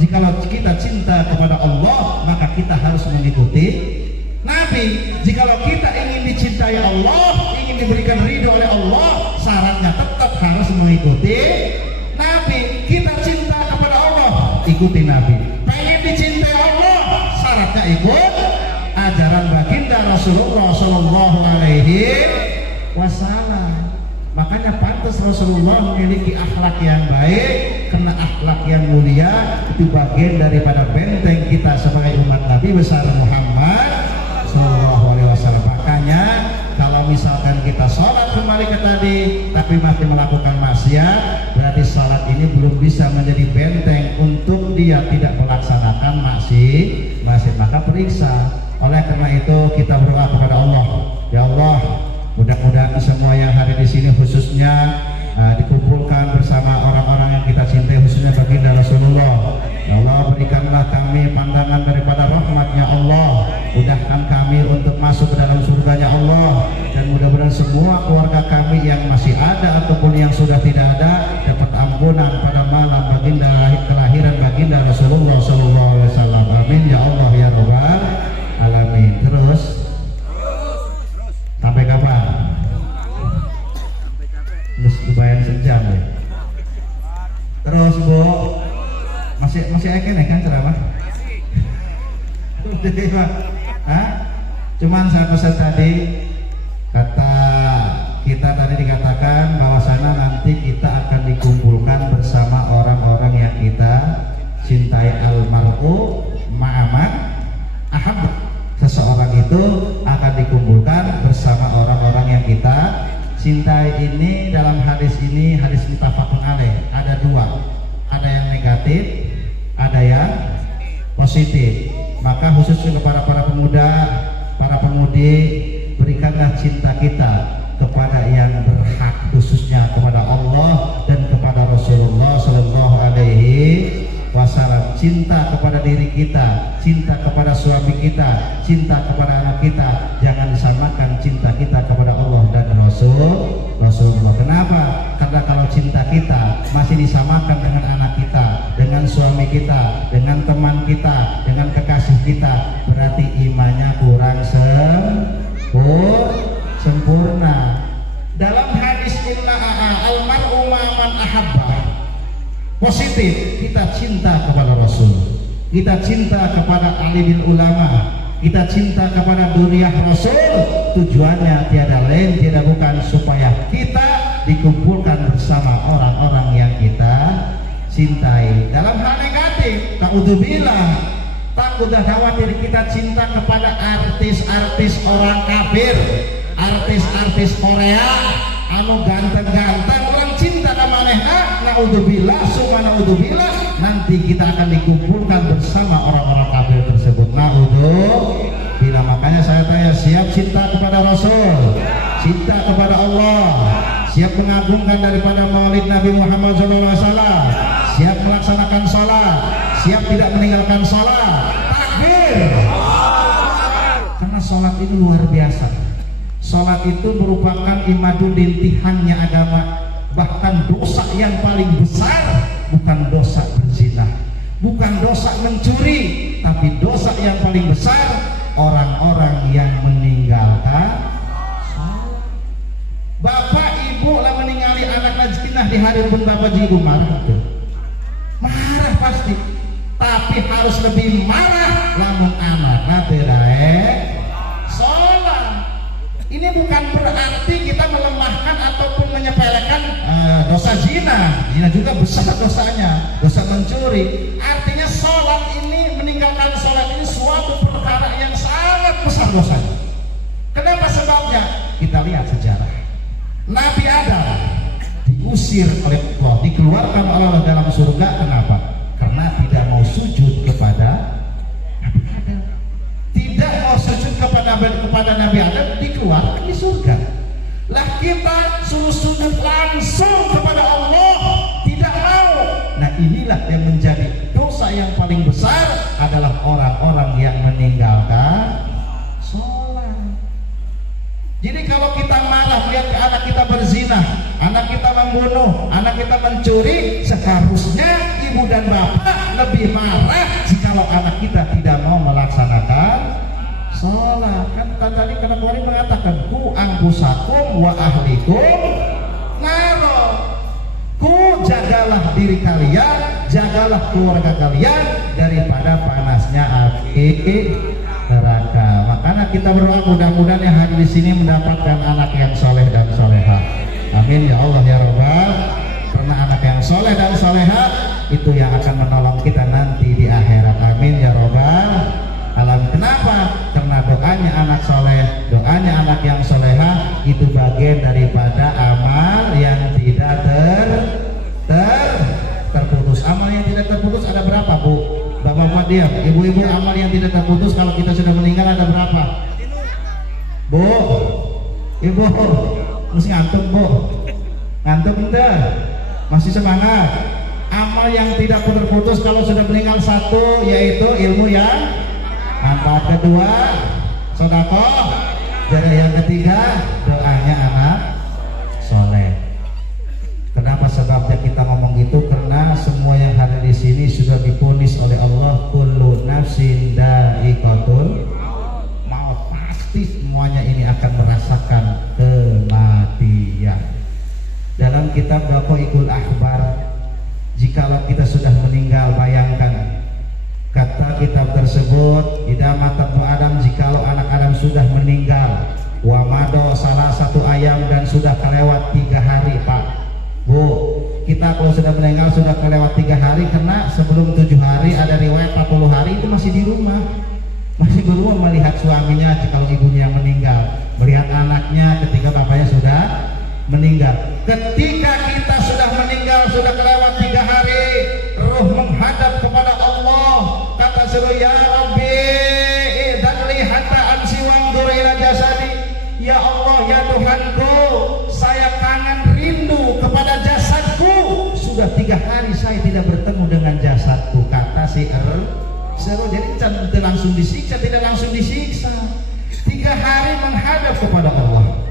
jikalau kita cinta kepada Allah, maka kita harus mengikuti Nabi. Jikalau kita ingin dicintai Allah, ingin diberikan ridho oleh Allah, syaratnya tetap harus mengikuti Nabi. Kita cinta kepada Allah, ikuti Nabi. Pengen dicintai Allah, syaratnya ikut ajaran baginda Rasulullah Sallallahu Alaihi Wasallam. Makanya pantas Rasulullah memiliki akhlak yang baik, karena akhlak yang mulia itu bagian daripada benteng kita sebagai umat Nabi besar Muhammad Sallallahu Alaihi Wasallam. Makanya kalau misalkan kita sholat kembali ke tadi tapi masih melakukan maksiat, berarti sholat ini belum bisa menjadi benteng untuk dia tidak melaksanakan maksiat. Maka periksa. Oleh karena itu kita berdoa kepada Allah, ya Allah, mudah-mudahan semua yang hadir di sini, khususnya dikumpulkan bersama orang-orang yang kita cintai, khususnya baginda Rasulullah. Ya Allah, berikanlah kami pandangan daripada rahmatnya Allah, mudahkan kami untuk masuk ke dalam surganya Allah, dan mudah-mudahan semua keluarga kami yang masih ada ataupun yang sudah tidak ada dapat ampunan pada malam baginda kelahiran baginda Rasulullah SAW. Amin ya Allah ya Rabbal alamin. Terus sampai kapan? Lumayan sejam ya. Terus Bu, masih eken kan ceramah? Hah? Cuman saya pesan tadi, kata kita tadi dikatakan bahwa sana nanti kita akan dikumpulkan bersama orang-orang yang kita cintai. Almar'u ma'aman ahab, seseorang itu akan dikumpulkan bersama orang-orang yang kita cintai. Ini dalam hadis ini, hadis muttafaqun alaih, ada dua, ada yang negatif, ada yang positif. Maka khususnya kepada para pemuda, para pemudi, berikanlah cinta kita kepada yang berhak, khususnya kepada Allah dan kepada Rasulullah Sallallahu Alaihi Wasallam. Cinta kepada diri kita, cinta kepada suami kita, cinta kepada anak kita, jangan disamakan cinta kita kepada Allah dan Rasulullah. Kenapa? Karena kalau cinta kita masih disamakan dengan anak kita, dengan suami kita, dengan teman kita, dengan kekasih kita, berarti imannya kurang sempurna. Dalam hadis almar'u ma'aman ahabba, positif, kita cinta kepada Rasul, kita cinta kepada alimil ulama, kita cinta kepada duriyah Rasul. Tujuannya tiada lain tiada bukan supaya kita dikumpulkan bersama orang-orang yang kita cintai. Dalam hal negatif, naudzubillah, tak udah khawatir kita cinta kepada artis-artis orang kafir, artis-artis Korea anu ganteng-ganteng, orang cinta ka manehna, naudzubillah summa naudzubillah, nanti kita akan dikumpulkan bersama orang-orang kafir tersebut. Naudzubillah. Makanya saya tanya, siap cinta kepada Rasul, cinta kepada Allah, siap mengagungkan daripada maulid Nabi Muhammad SAW, siap melaksanakan sholat, siap tidak meninggalkan sholat. Takbir. Karena sholat itu luar biasa. Sholat itu merupakan imaduddin, tihannya agama. Bahkan dosa yang paling besar bukan dosa berzina, bukan dosa mencuri, tapi dosa yang paling besar orang-orang yang meninggalkan sholat. Bapak ibu lah meninggali anak zina di hari pun bapak ibu marah tuh. Marah pasti, tapi harus lebih marah lamun anak berae sholat. Ini bukan berarti kita melemahkan ataupun menyepelekan dosa zina. Zina juga besar dosanya, dosa mencuri. Artinya sholat ini, meninggalkan sholat ini suatu perkara yang sangat besar dosanya. Kenapa sebabnya? Kita lihat sejarah. Nabi Adam diusir oleh Allah, dikeluarkan oleh Allah dalam surga. Kenapa? Karena tidak mau sujud kepada Nabi Adam. Tidak mau sujud kepada Nabi Adam, dikeluarkan di surga. Lah kita suruh sujud langsung kepada Allah, tidak mau. Nah inilah yang menjadi dosa yang paling besar, adalah orang-orang yang meninggalkan sholat. Jadi kalau kita marah melihat anak kita berzina, anak kita membunuh, anak kita mencuri, seharusnya ibu dan bapak lebih marah jikalau anak kita tidak mau melaksanakan sholat. Kan tadi karena Quran mengatakan ku angkusakum wa ahlikum naro, ku jagalah diri kalian, jagalah keluarga kalian daripada panasnya api neraka. Makanya kita berdoa mudah-mudahan yang hadir di sini mendapatkan anak yang soleh dan soleha. Amin ya Allah ya Rabbal. Karena anak yang soleh dan soleha itu yang akan menolong kita nanti di akhirat. Amin ya Rabbal alam. Kenapa? Karena doanya anak soleh, doanya anak yang soleha itu bagian daripada amal yang tidak terputus. Amal yang tidak terputus ada berapa, Bu? Bapak-bapak diam. Ibu-ibu, amal yang tidak terputus kalau kita sudah meninggal ada berapa? Bu, ibu, mesti ngantuk, Bu. Ngantuk ente? Masih semangat? Amal yang tidak putus-putus kalau sudah meninggal satu, yaitu ilmu yang mantap. Kedua, sedekah. Dan yang ketiga, doanya anak soleh. Kenapa sebabnya kita ngomong itu? Karena semua yang hadir di sini sudah diponis oleh Allah, kullu nafsin dha'iqatul maut. Pasti semuanya ini akan merasakan kematian. Dalam kitab Baqa'iqul Akhbar, jikalau kita sudah meninggal, bayangkan kata kitab tersebut, idza mata ibnu Adam, jikalau anak Adam sudah meninggal, wa mado salah satu ayam, dan sudah kelewat 3 hari. Pak, Bu, kita kalau sudah meninggal sudah kelewat 3 hari, karena sebelum 7 hari ada riwayat 40 hari itu masih di rumah, masih di rumah melihat suaminya jikalau ibunya yang meninggal, melihat anaknya ketika bapaknya sudah meninggal. Ketika kita sudah meninggal, sudah kelewat 3 hari, ruh menghadap kepada Allah, kata seru, ya Rabbi dan hatta ansi wangdur ila jasadi. Ya Allah, ya Tuhanku, saya kangen rindu kepada jasadku. Sudah 3 hari saya tidak bertemu dengan jasadku, kata si seru. Jadi tidak langsung disiksa, tidak langsung disiksa. 3 hari menghadap kepada Allah.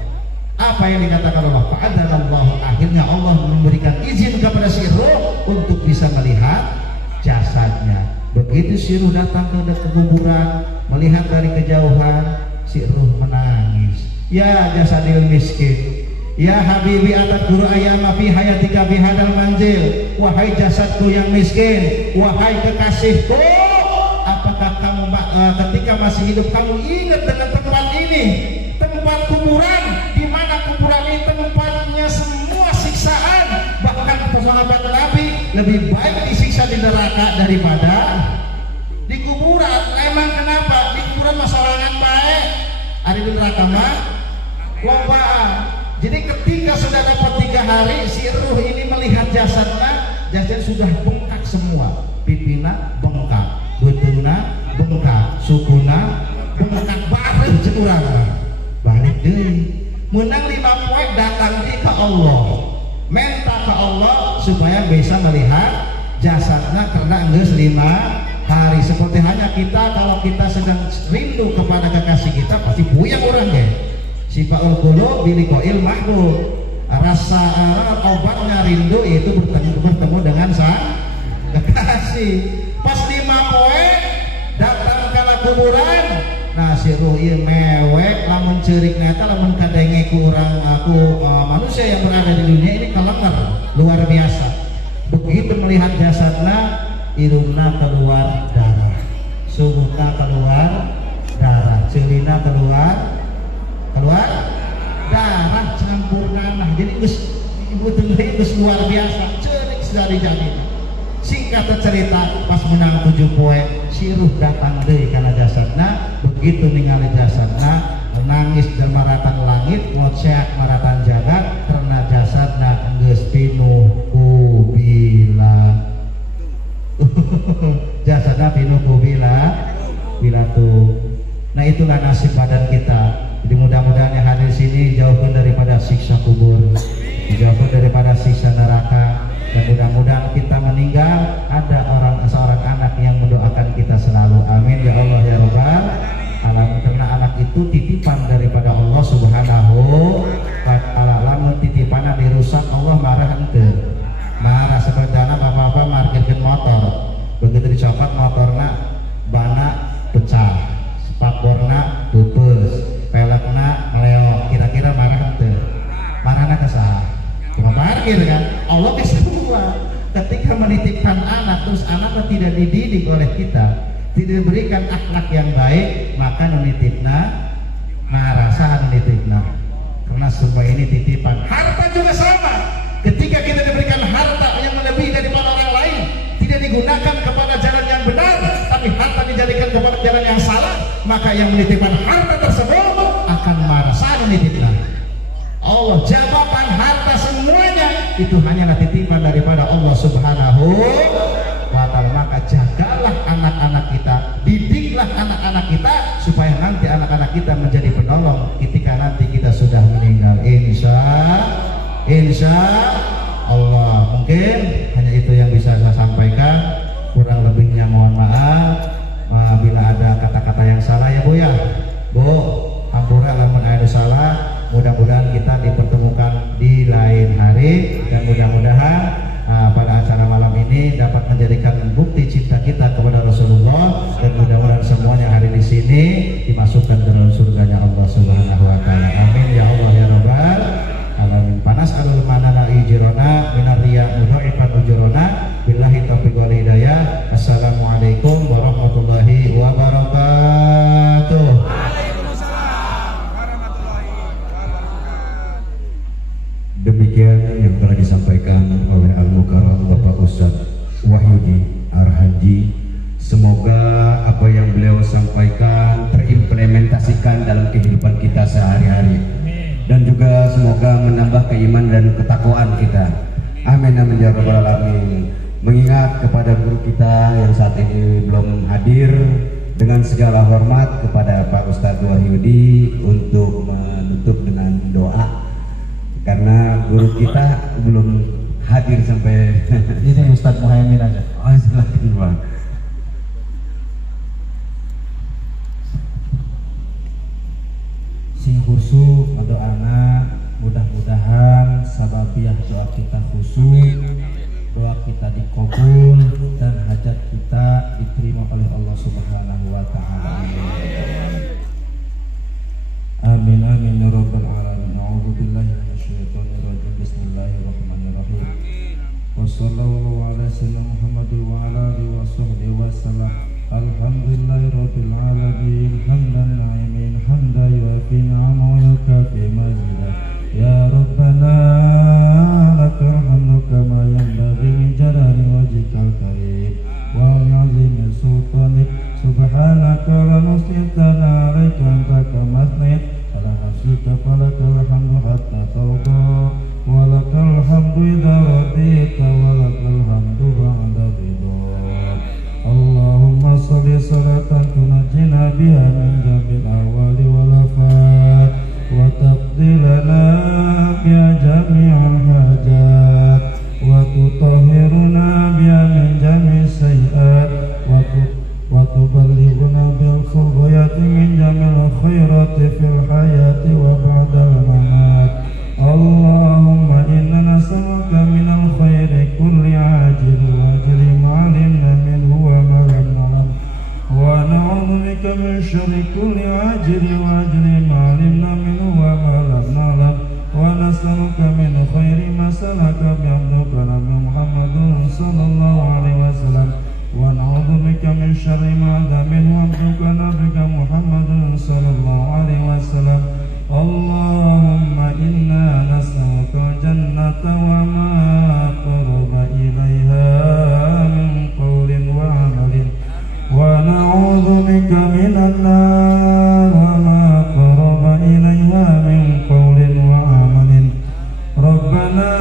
Apa yang dikatakan Allah? Fa'adallahu, akhirnya Allah memberikan izin kepada si ruh untuk bisa melihat jasadnya. Begitu si ruh datang ke kuburan, melihat dari kejauhan, si ruh menangis. Ya jasadil miskin, ya habibi atat guru ayama fi hayatika bihadal manzil. Wahai jasadku yang miskin, wahai kekasihku, apakah kamu ketika masih hidup kamu ingat dengan tempat ini, tempat kuburan, di mana kuburan ini tempatnya semua siksaan. Bahkan sahabat Nabi lebih baik disiksa di neraka daripada di kuburan. Emang kenapa? Di kuburan masalahnya baik, ada di neraka mah lombaan. Jadi ketika sudah dapat 3 hari, si ruh ini melihat jasadnya, jasadnya sudah bengkak semua, pipina bengkak, betulna bengkak, sukuna bengkak, bareng cekurang balik deh. Menang 5 poin, datang di ke Allah, minta ke Allah supaya bisa melihat jasadnya, karena enggak 5 hari. Seperti hanya kita, kalau kita sedang rindu kepada kekasih kita, pasti buyang orang ya. Sifaul qulub biliqa'il mahbub. Rasa obatnya rindu itu bertemu dengan sang kekasih. Pas 5 poin datang ke kuburan. Nah si ruh ieu mewek, lamun ceurik neta, lamun kadenge kurang aku manusia yang berada di dunia ini kelenger luar biasa. Begitu melihat jasadnya, irungna keluar darah, sumutna keluar darah, ceulina keluar darah campur nanah. Jadi geus luar biasa, ceurik dari jadinya. Singkat cerita, pas menang 7 poe, si ruh datang deui kana jasadna. Begitu ningali jasadna, menangis dan maratan langit, ngocek maratan jagat, karena jasadna geus pinuh ku bilang. Jasadna pinuh ku bilatu. Nah itulah nasib badan kita. Jadi mudah-mudahan yang hadir sini jauhkan daripada siksa kubur, jauhkan daripada siksa neraka. Dan mudah-mudahan kita meninggal ada seorang anak yang mendoakan kita selalu. Amin ya Allah ya Rabbal alamin. Karena anak itu titipan daripada Allah Subhanahu wa ta'ala. Lamun titipanna dirusak, Allah marah henteu. Marah seperti anak bapak-bapak markirkeun motor. Begitu dicopot motorna, bana pecah, spakborna pupus, pelekna ngeleo. Kira-kira marah henteu? Marahna kesaha? Cuma parkir kan. Allah bisa buat ketika menitipkan anak, terus anaknya tidak dididik oleh kita, tidak diberikan akhlak yang baik, maka menitipna rasa menitipna. Karena semua ini titipan. Harta juga sama. Ketika kita diberikan harta yang melebihi daripada orang lain, tidak digunakan kepada jalan yang benar, tapi harta dijadikan kepada jalan yang salah, maka yang menitipkan harta tersebut akan merasa menitipna. Allah, jabatan, harta, semuanya itu hanyalah titipan daripada Allah Subhanahu wa ta'ala. Maka jagalah anak-anak kita, didiklah anak-anak kita, supaya nanti anak-anak kita menjadi penolong ketika nanti kita sudah meninggal. Insya insya Allah. Mungkin hanya itu yang bisa saya sampaikan, kurang lebihnya mohon maaf. Bila ada kata-kata yang salah ya Bu ya, Bu, hampura lamun ada salah. Mudah-mudahan kita dipertemukan di lain hari, dan mudah-mudahan pada acara malam ini dapat menjadikan bukti cinta kita kepada Rasulullah, dan mudah-mudahan semuanya hari di sini dimasukkan ke dalam surganya Allah Subhanahu wa taala. Amin ya Allah ya rabbal alamin. Panas alul manana ijrona minar riya mudha'ifan ujrona. Billahi taufiq wal hidayah. Assalamualaikum warahmatullahi wabarakatuh. Demikian yang telah disampaikan oleh Al-Mukarram Bapak Ustadz Wahyudi Arhaji. Semoga apa yang beliau sampaikan terimplementasikan dalam kehidupan kita sehari-hari, dan juga semoga menambah keimanan dan ketakwaan kita. Amin amin ya rabbal alamin. Mengingat kepada guru kita yang saat ini belum hadir, dengan segala hormat kepada Pak Ustadz Wahyudi untuk menutup dengan doa, karena guru kita belum hadir sampai Ini Ustadz Muhaimin aja. Oh, silakan Bang. Sing khusyuk doana, mudah-mudahan sababiah doa kita khusyuk, doa kita dikabul, dan hajat kita diterima oleh Allah Subhanahu wa taala. Amin amin ya rabbal alamin. A'udzubillahi minasyaitonir rajim. Bismillahirrahmanirrahim. Wassallallahu ala sayyidina Muhammad wa ala alihi washabbihi wasallam. Alhamdulillahirabbil alamin. Hamdan na'imin hamdan yuwafi ni'amahu wa yukafi mazidah. Ya Rabbana lakal hamdu kama yanbaghi min jalali wajhikal karim wa 'azimi sultanik. Subhanaka la nuhsi thana 'alaika anta kama athnayt ala nafsika falakal hamdu hatta tarda wa lakal hamdu idza radita wa lakal hamdu ba'da ridha. Allahumma shalli salatan tunajjina biha min jamil awali wal afat wa taqdi lana biha jami'al hajat wa tutahhiruna biha min jami'is sayyi'at wa tuballighuna bil khayati min jamil khairati fil hayati wa ba'dal mamat. Allahumma inna nas'aluka minal khairi kulli ajil wa ajli ma 'alimna minhu wa ma lam na'lam, wa na'udzu bika min syarri kulli ajil wa ajli ma 'alimna minhu wa ma lam na'lam, wa nas'aluka min khairi ma salaka bi 'abdika Nabi Muhammadin sallallahu alaihi wasallam, wa na'udzu bika min syarri ma 'ada minhu 'abduka nabiyuka Muhammadin sallallahu alaihi wasallam. Allahumma inna nas'aluka jannata wa ma qaraba ilaiha min qawlin wa 'amalin, wa na'udzu bika minan nar wa ma qaraba ilaiha min qawlin wa 'amalin. Rabbana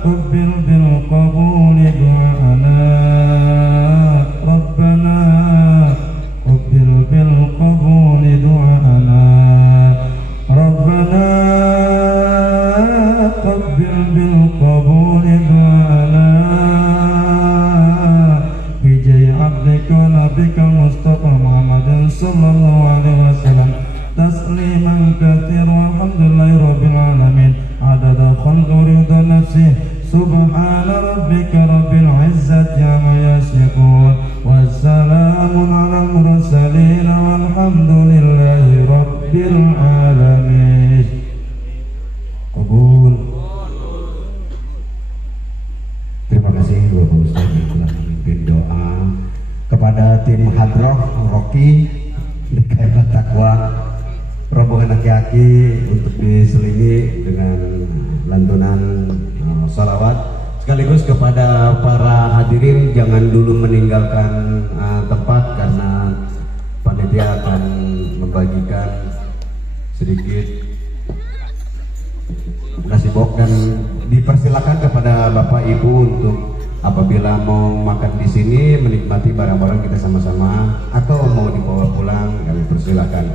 qabbil bil qabuli du'ana, Rabbana qabbil bil qabuli du'ana, Rabbana qabbil bil qabuli du'ana bijai abdika nabika Mustafa Muhammadin sallallahu alaihi wasallam tasliman katsir walhamdulillahi rabbil alamin adada khalqi ridha nafsi subhana rabbika rabbil izzati amma yasifun wassalamun alal mursalin walhamdulillahi rabbil alamin. Qabul. Terima kasih Bapak Ustaz yang telah memimpin doa. Kepada tim Hadroh Rocky Dikaibat Takwa rombongan aki-aki untuk diselingi dengan lantunan salawat, sekaligus kepada para hadirin jangan dulu meninggalkan tempat karena panitia akan membagikan sedikit nasi bok, dan dipersilakan kepada Bapak Ibu untuk apabila mau makan di sini menikmati barang-barang kita sama-sama atau mau dibawa pulang kami persilakan.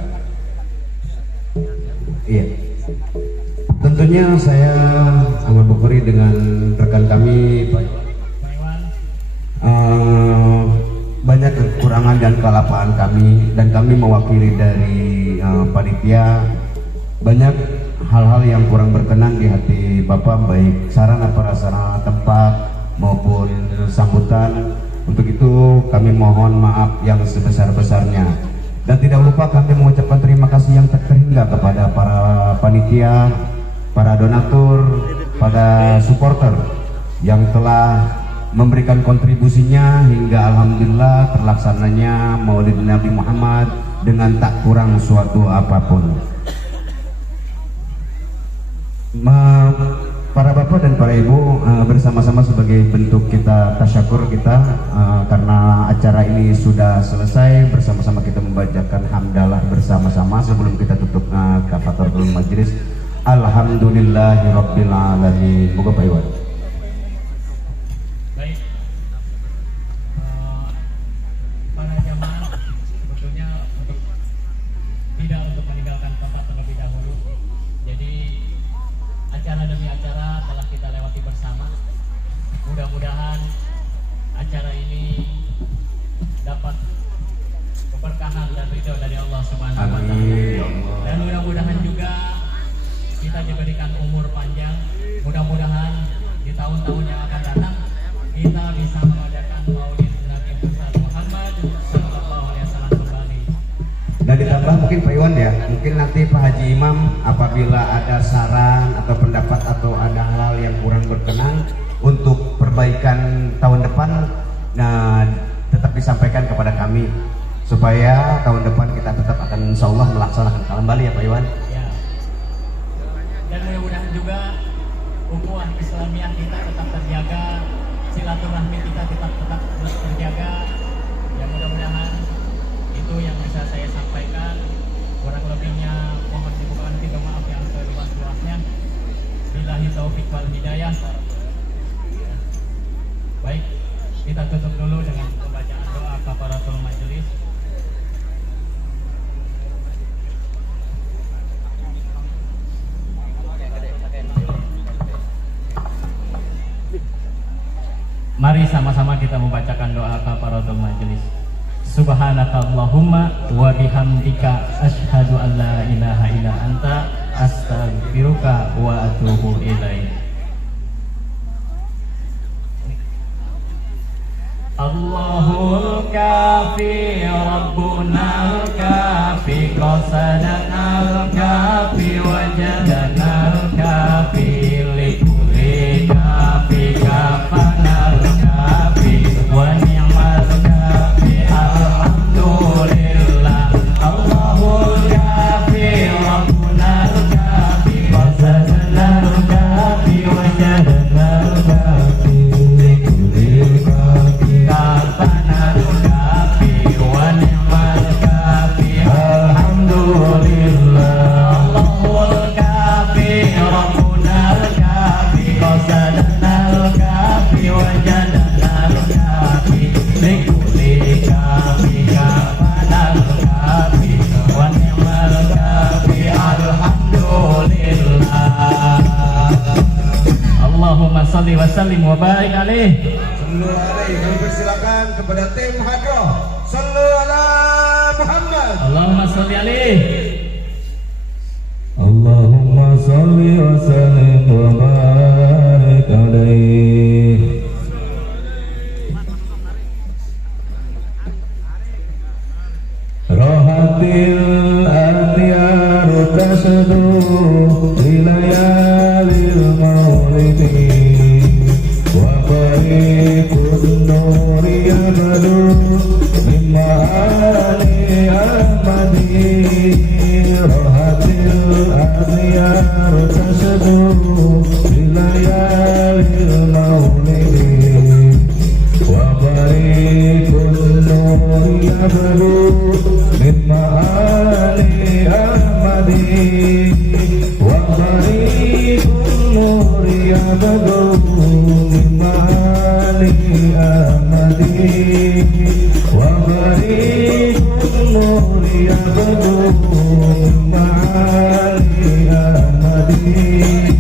Iya. Tentunya Tentunya saya Ahmad Bukhari dengan rekan kami Pak Iwan, banyak kekurangan dan kelapaan kami, dan kami mewakili dari panitia. Banyak hal-hal yang kurang berkenan di hati Bapak, baik sarana prasarana tempat maupun sambutan. Untuk itu kami mohon maaf yang sebesar-besarnya, dan tidak lupa kami mengucapkan terima kasih yang tak terhingga kepada para panitia, para donatur, pada supporter yang telah memberikan kontribusinya hingga alhamdulillah terlaksananya Maulid Nabi Muhammad dengan tak kurang suatu apapun. Para bapak dan para ibu, bersama-sama sebagai bentuk kita tasyakur kita, karena acara ini sudah selesai, bersama-sama kita membacakan hamdalah bersama-sama sebelum kita tutup kafaratul majlis. Alhamdulillahirabbil alamin. Moga Pak Iwan. Baik, para jamaah sebetulnya tidak untuk meninggalkan tempat terlebih dahulu. Jadi acara demi acara telah kita lewati bersama. Mudah-mudahan acara ini dapat keberkahan dan ridho dari Allah Subhanahu wa Ta'ala. Dan mudah-mudahan juga kita diberikan umur panjang. Mudah-mudahan di tahun-tahun yang akan datang kita bisa mengadakan Maulid Nabi Muhammad sallallahu alaihi wasallam kembali. Dan ditambah mungkin Pak Iwan ya, mungkin nanti Pak Haji Imam apabila ada saran atau pendapat atau ada hal yang kurang berkenan untuk perbaikan tahun depan, nah tetap disampaikan kepada kami supaya tahun depan kita tetap akan insya Allah melaksanakan kembali ya Pak Iwan. Ya. Dan mudah-mudahan juga ukhuwah Islamiyah kita tetap terjaga, silaturahmi kita tetap terjaga. Ya mudah-mudahan itu yang bisa saya sampaikan. Kurang lebihnya mohon dibukakan pintu maaf yang seluas-luasnya. Billahi taufik wal hidayah. Baik, kita tutup dulu dengan pembacaan doa kafaratul majelis. Mari sama-sama kita membacakan doa kafaratul majelis. Subhanakallahumma wa bihamdika asyhadu an la ilaha illa anta astaghfiruka wa atubu ilaik. Allahul kafi rabbunal kafi qasadanal kafi wajadanal kafi likulli kafi kafanal kafi wa ni'mal kafi alhamdulillah. Allahul kafi rabbunal kafi qasadanal kafi wajadanal kafi likulli kafi kafanal kafi wa ni'mal kafi alhamdulillah. Allahul kafi rabbunal kafi qasadanal kafi wajadanal kafi likulli kafi kafanal kafi wa ni'mal kafi alhamdulillah. Allahumma salli wa sallim wa barik alaih. Sallu alaihi. Kami persilakan kepada tim Hadroh. Sallu ala Muhammad. Allahumma salli alaih. Allahumma salli wa sallim wa barik alaih. Rohatil adiyar tasadu lilayalil maulidi wa barikun nuri abadu mimma ali ahmadi. Rohatil adiyar tasadu lilayalil maulidi wa barikun nuri abadu mimma ali ahmadi. Wa barikun nuri abadu mimma ali ahmadi. Wa barikun nuri abadu mimma ali ahmadi.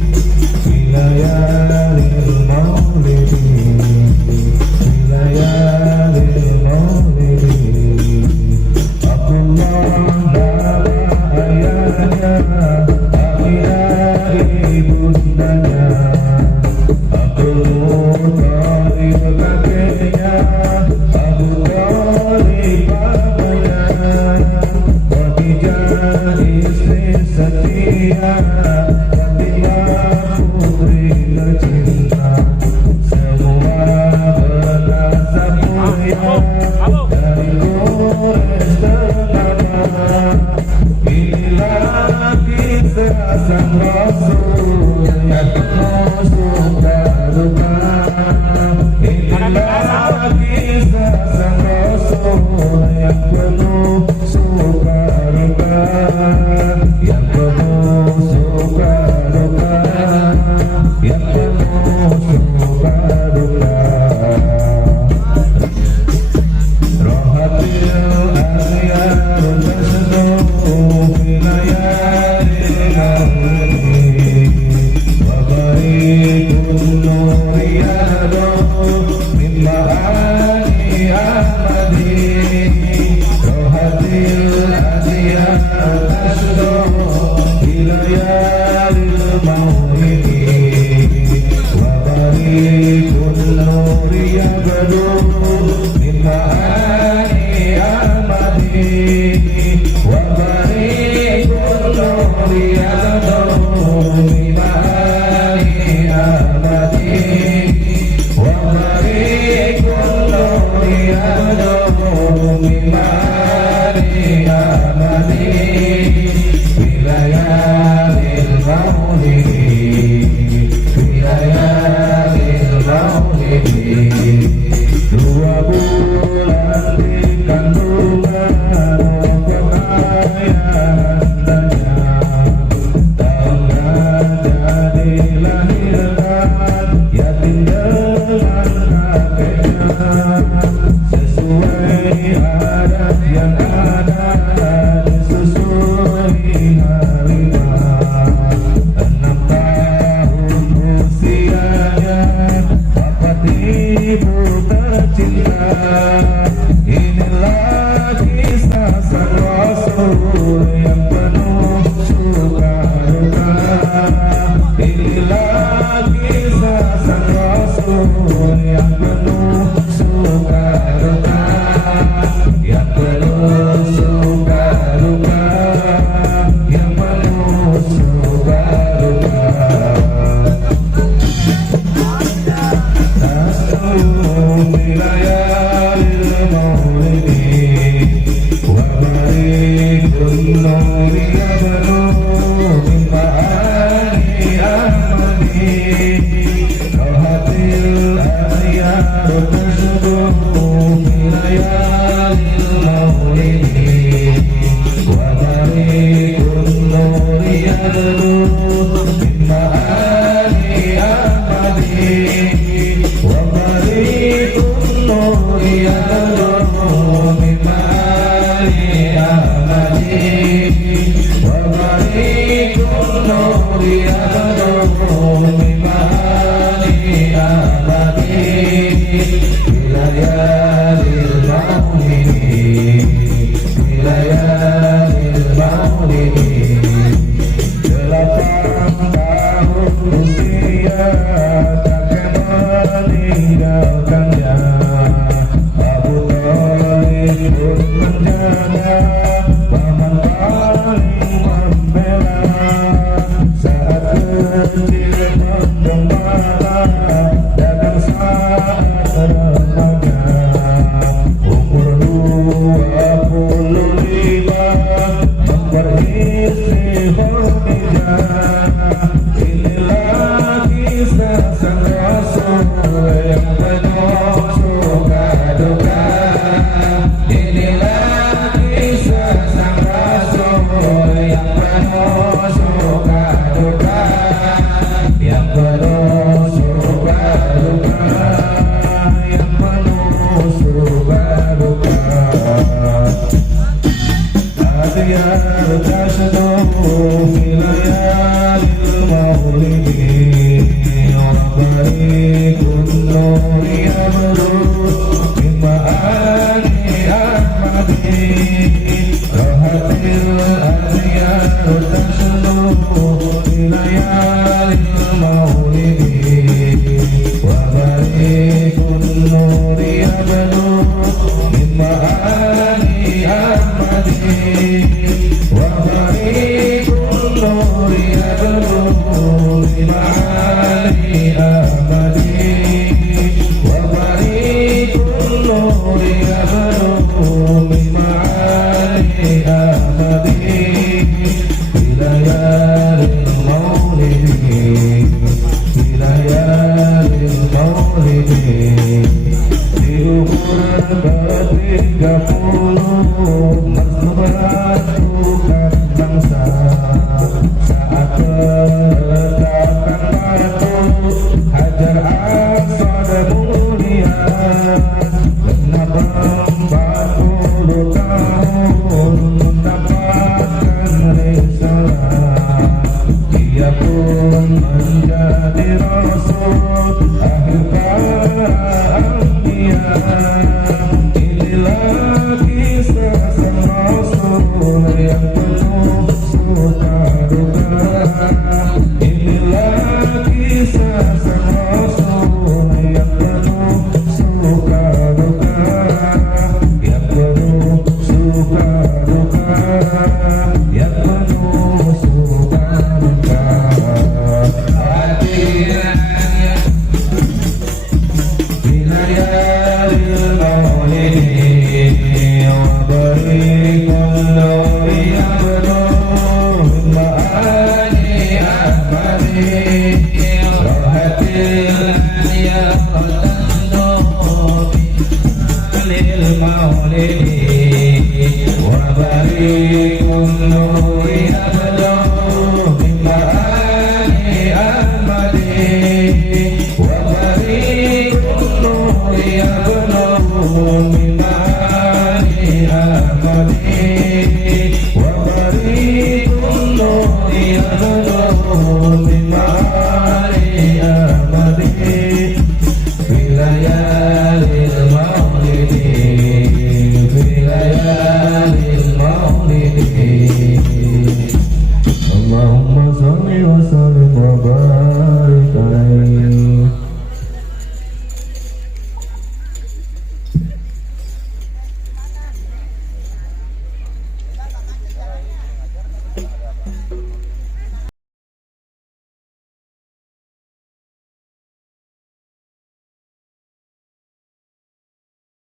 dari Gores Ternate. Inilah kisah sang Rasul yang penuh suka duka. Inilah kisah sang Rasul yang penuh suka duka, yang penuh suka duka, yang penuh suka duka. Rohatil asyar tasduh filayalil awli, wa barikun nuriyadu min ma'ani ahmadi. Rohatil asyar tasduh filayalil maulidi, wa barikun nuriyadu min ma'ani ahmadi. Wa barikun nuriyadu min ma'ani ahmadi. Wa barikun nuriyadu min ma'ani ahmadi. Wilayahil maulidi, wilayahil maulidi. Dua bulan di kandungan pengayahannya, tahun gajah dilahirkan yatim dengan kakeknya. Sesuai adat yang ada disusui halimah. 6 tahun usianya bapak ibu tercinta. Inilah kisah sang Rasul yang penuh suka duka. Inilah kisah sang Rasul yang penuh suka duka, yang penuh suka duka, yang penuh suka duka. Tasduh filayalil maulidi, wa barikun nuriyadu min ma'ani ahmadi. Rohatil asyar tasduh filayalil maulidi, wa barikun nuriyadu min ma'ani ahmadi. Wa barikun nuriyadu min ma'ani ahmadi. Wa barikun nuriyadu min ma'ani ahmadi. Wilayahil maulidi, wilayahil maulidi. 8 tahun usia kakek meninggalkannya. Abu Thalib pun menjaga, paman paling membela. Saat kecil menggembala, dagang saat remaja. Umur 25 memperistri Khadijah. Inilah kisah sang Rasul yang penuh suka duka. Inilah kisah sang Rasul yang penuh suka duka, yang penuh suka duka, yang penuh suka duka. Asyar tasduh filayalil maulidi, wa barikun nuriyadu min ma'ani ahmadi. Rohatil asyar tasduh filayalil maulidi, wa barikun nuriyadu min ma'ani ahmadi. Wa barikun nuriyadu min ma'ani ahmadi. Wa barikun nuriyadu 30 mempersatukan bangsa saat peletakan batu Hajar Aswad mulia genap 40 tahun mendapatkan risalah dia pun menjadi rasul akhir para anbiya. Inilah kisah sang rasul yang penuh suka duka. Inilah kisah sang rasul yang penuh suka duka, yang penuh suka duka, yang penuh suka duka. Hadirannya bilayalil maulidi wa barikun nuri abdur ma'ani ahmadi rahatil ya lil maulidi wa barikun nuri abdur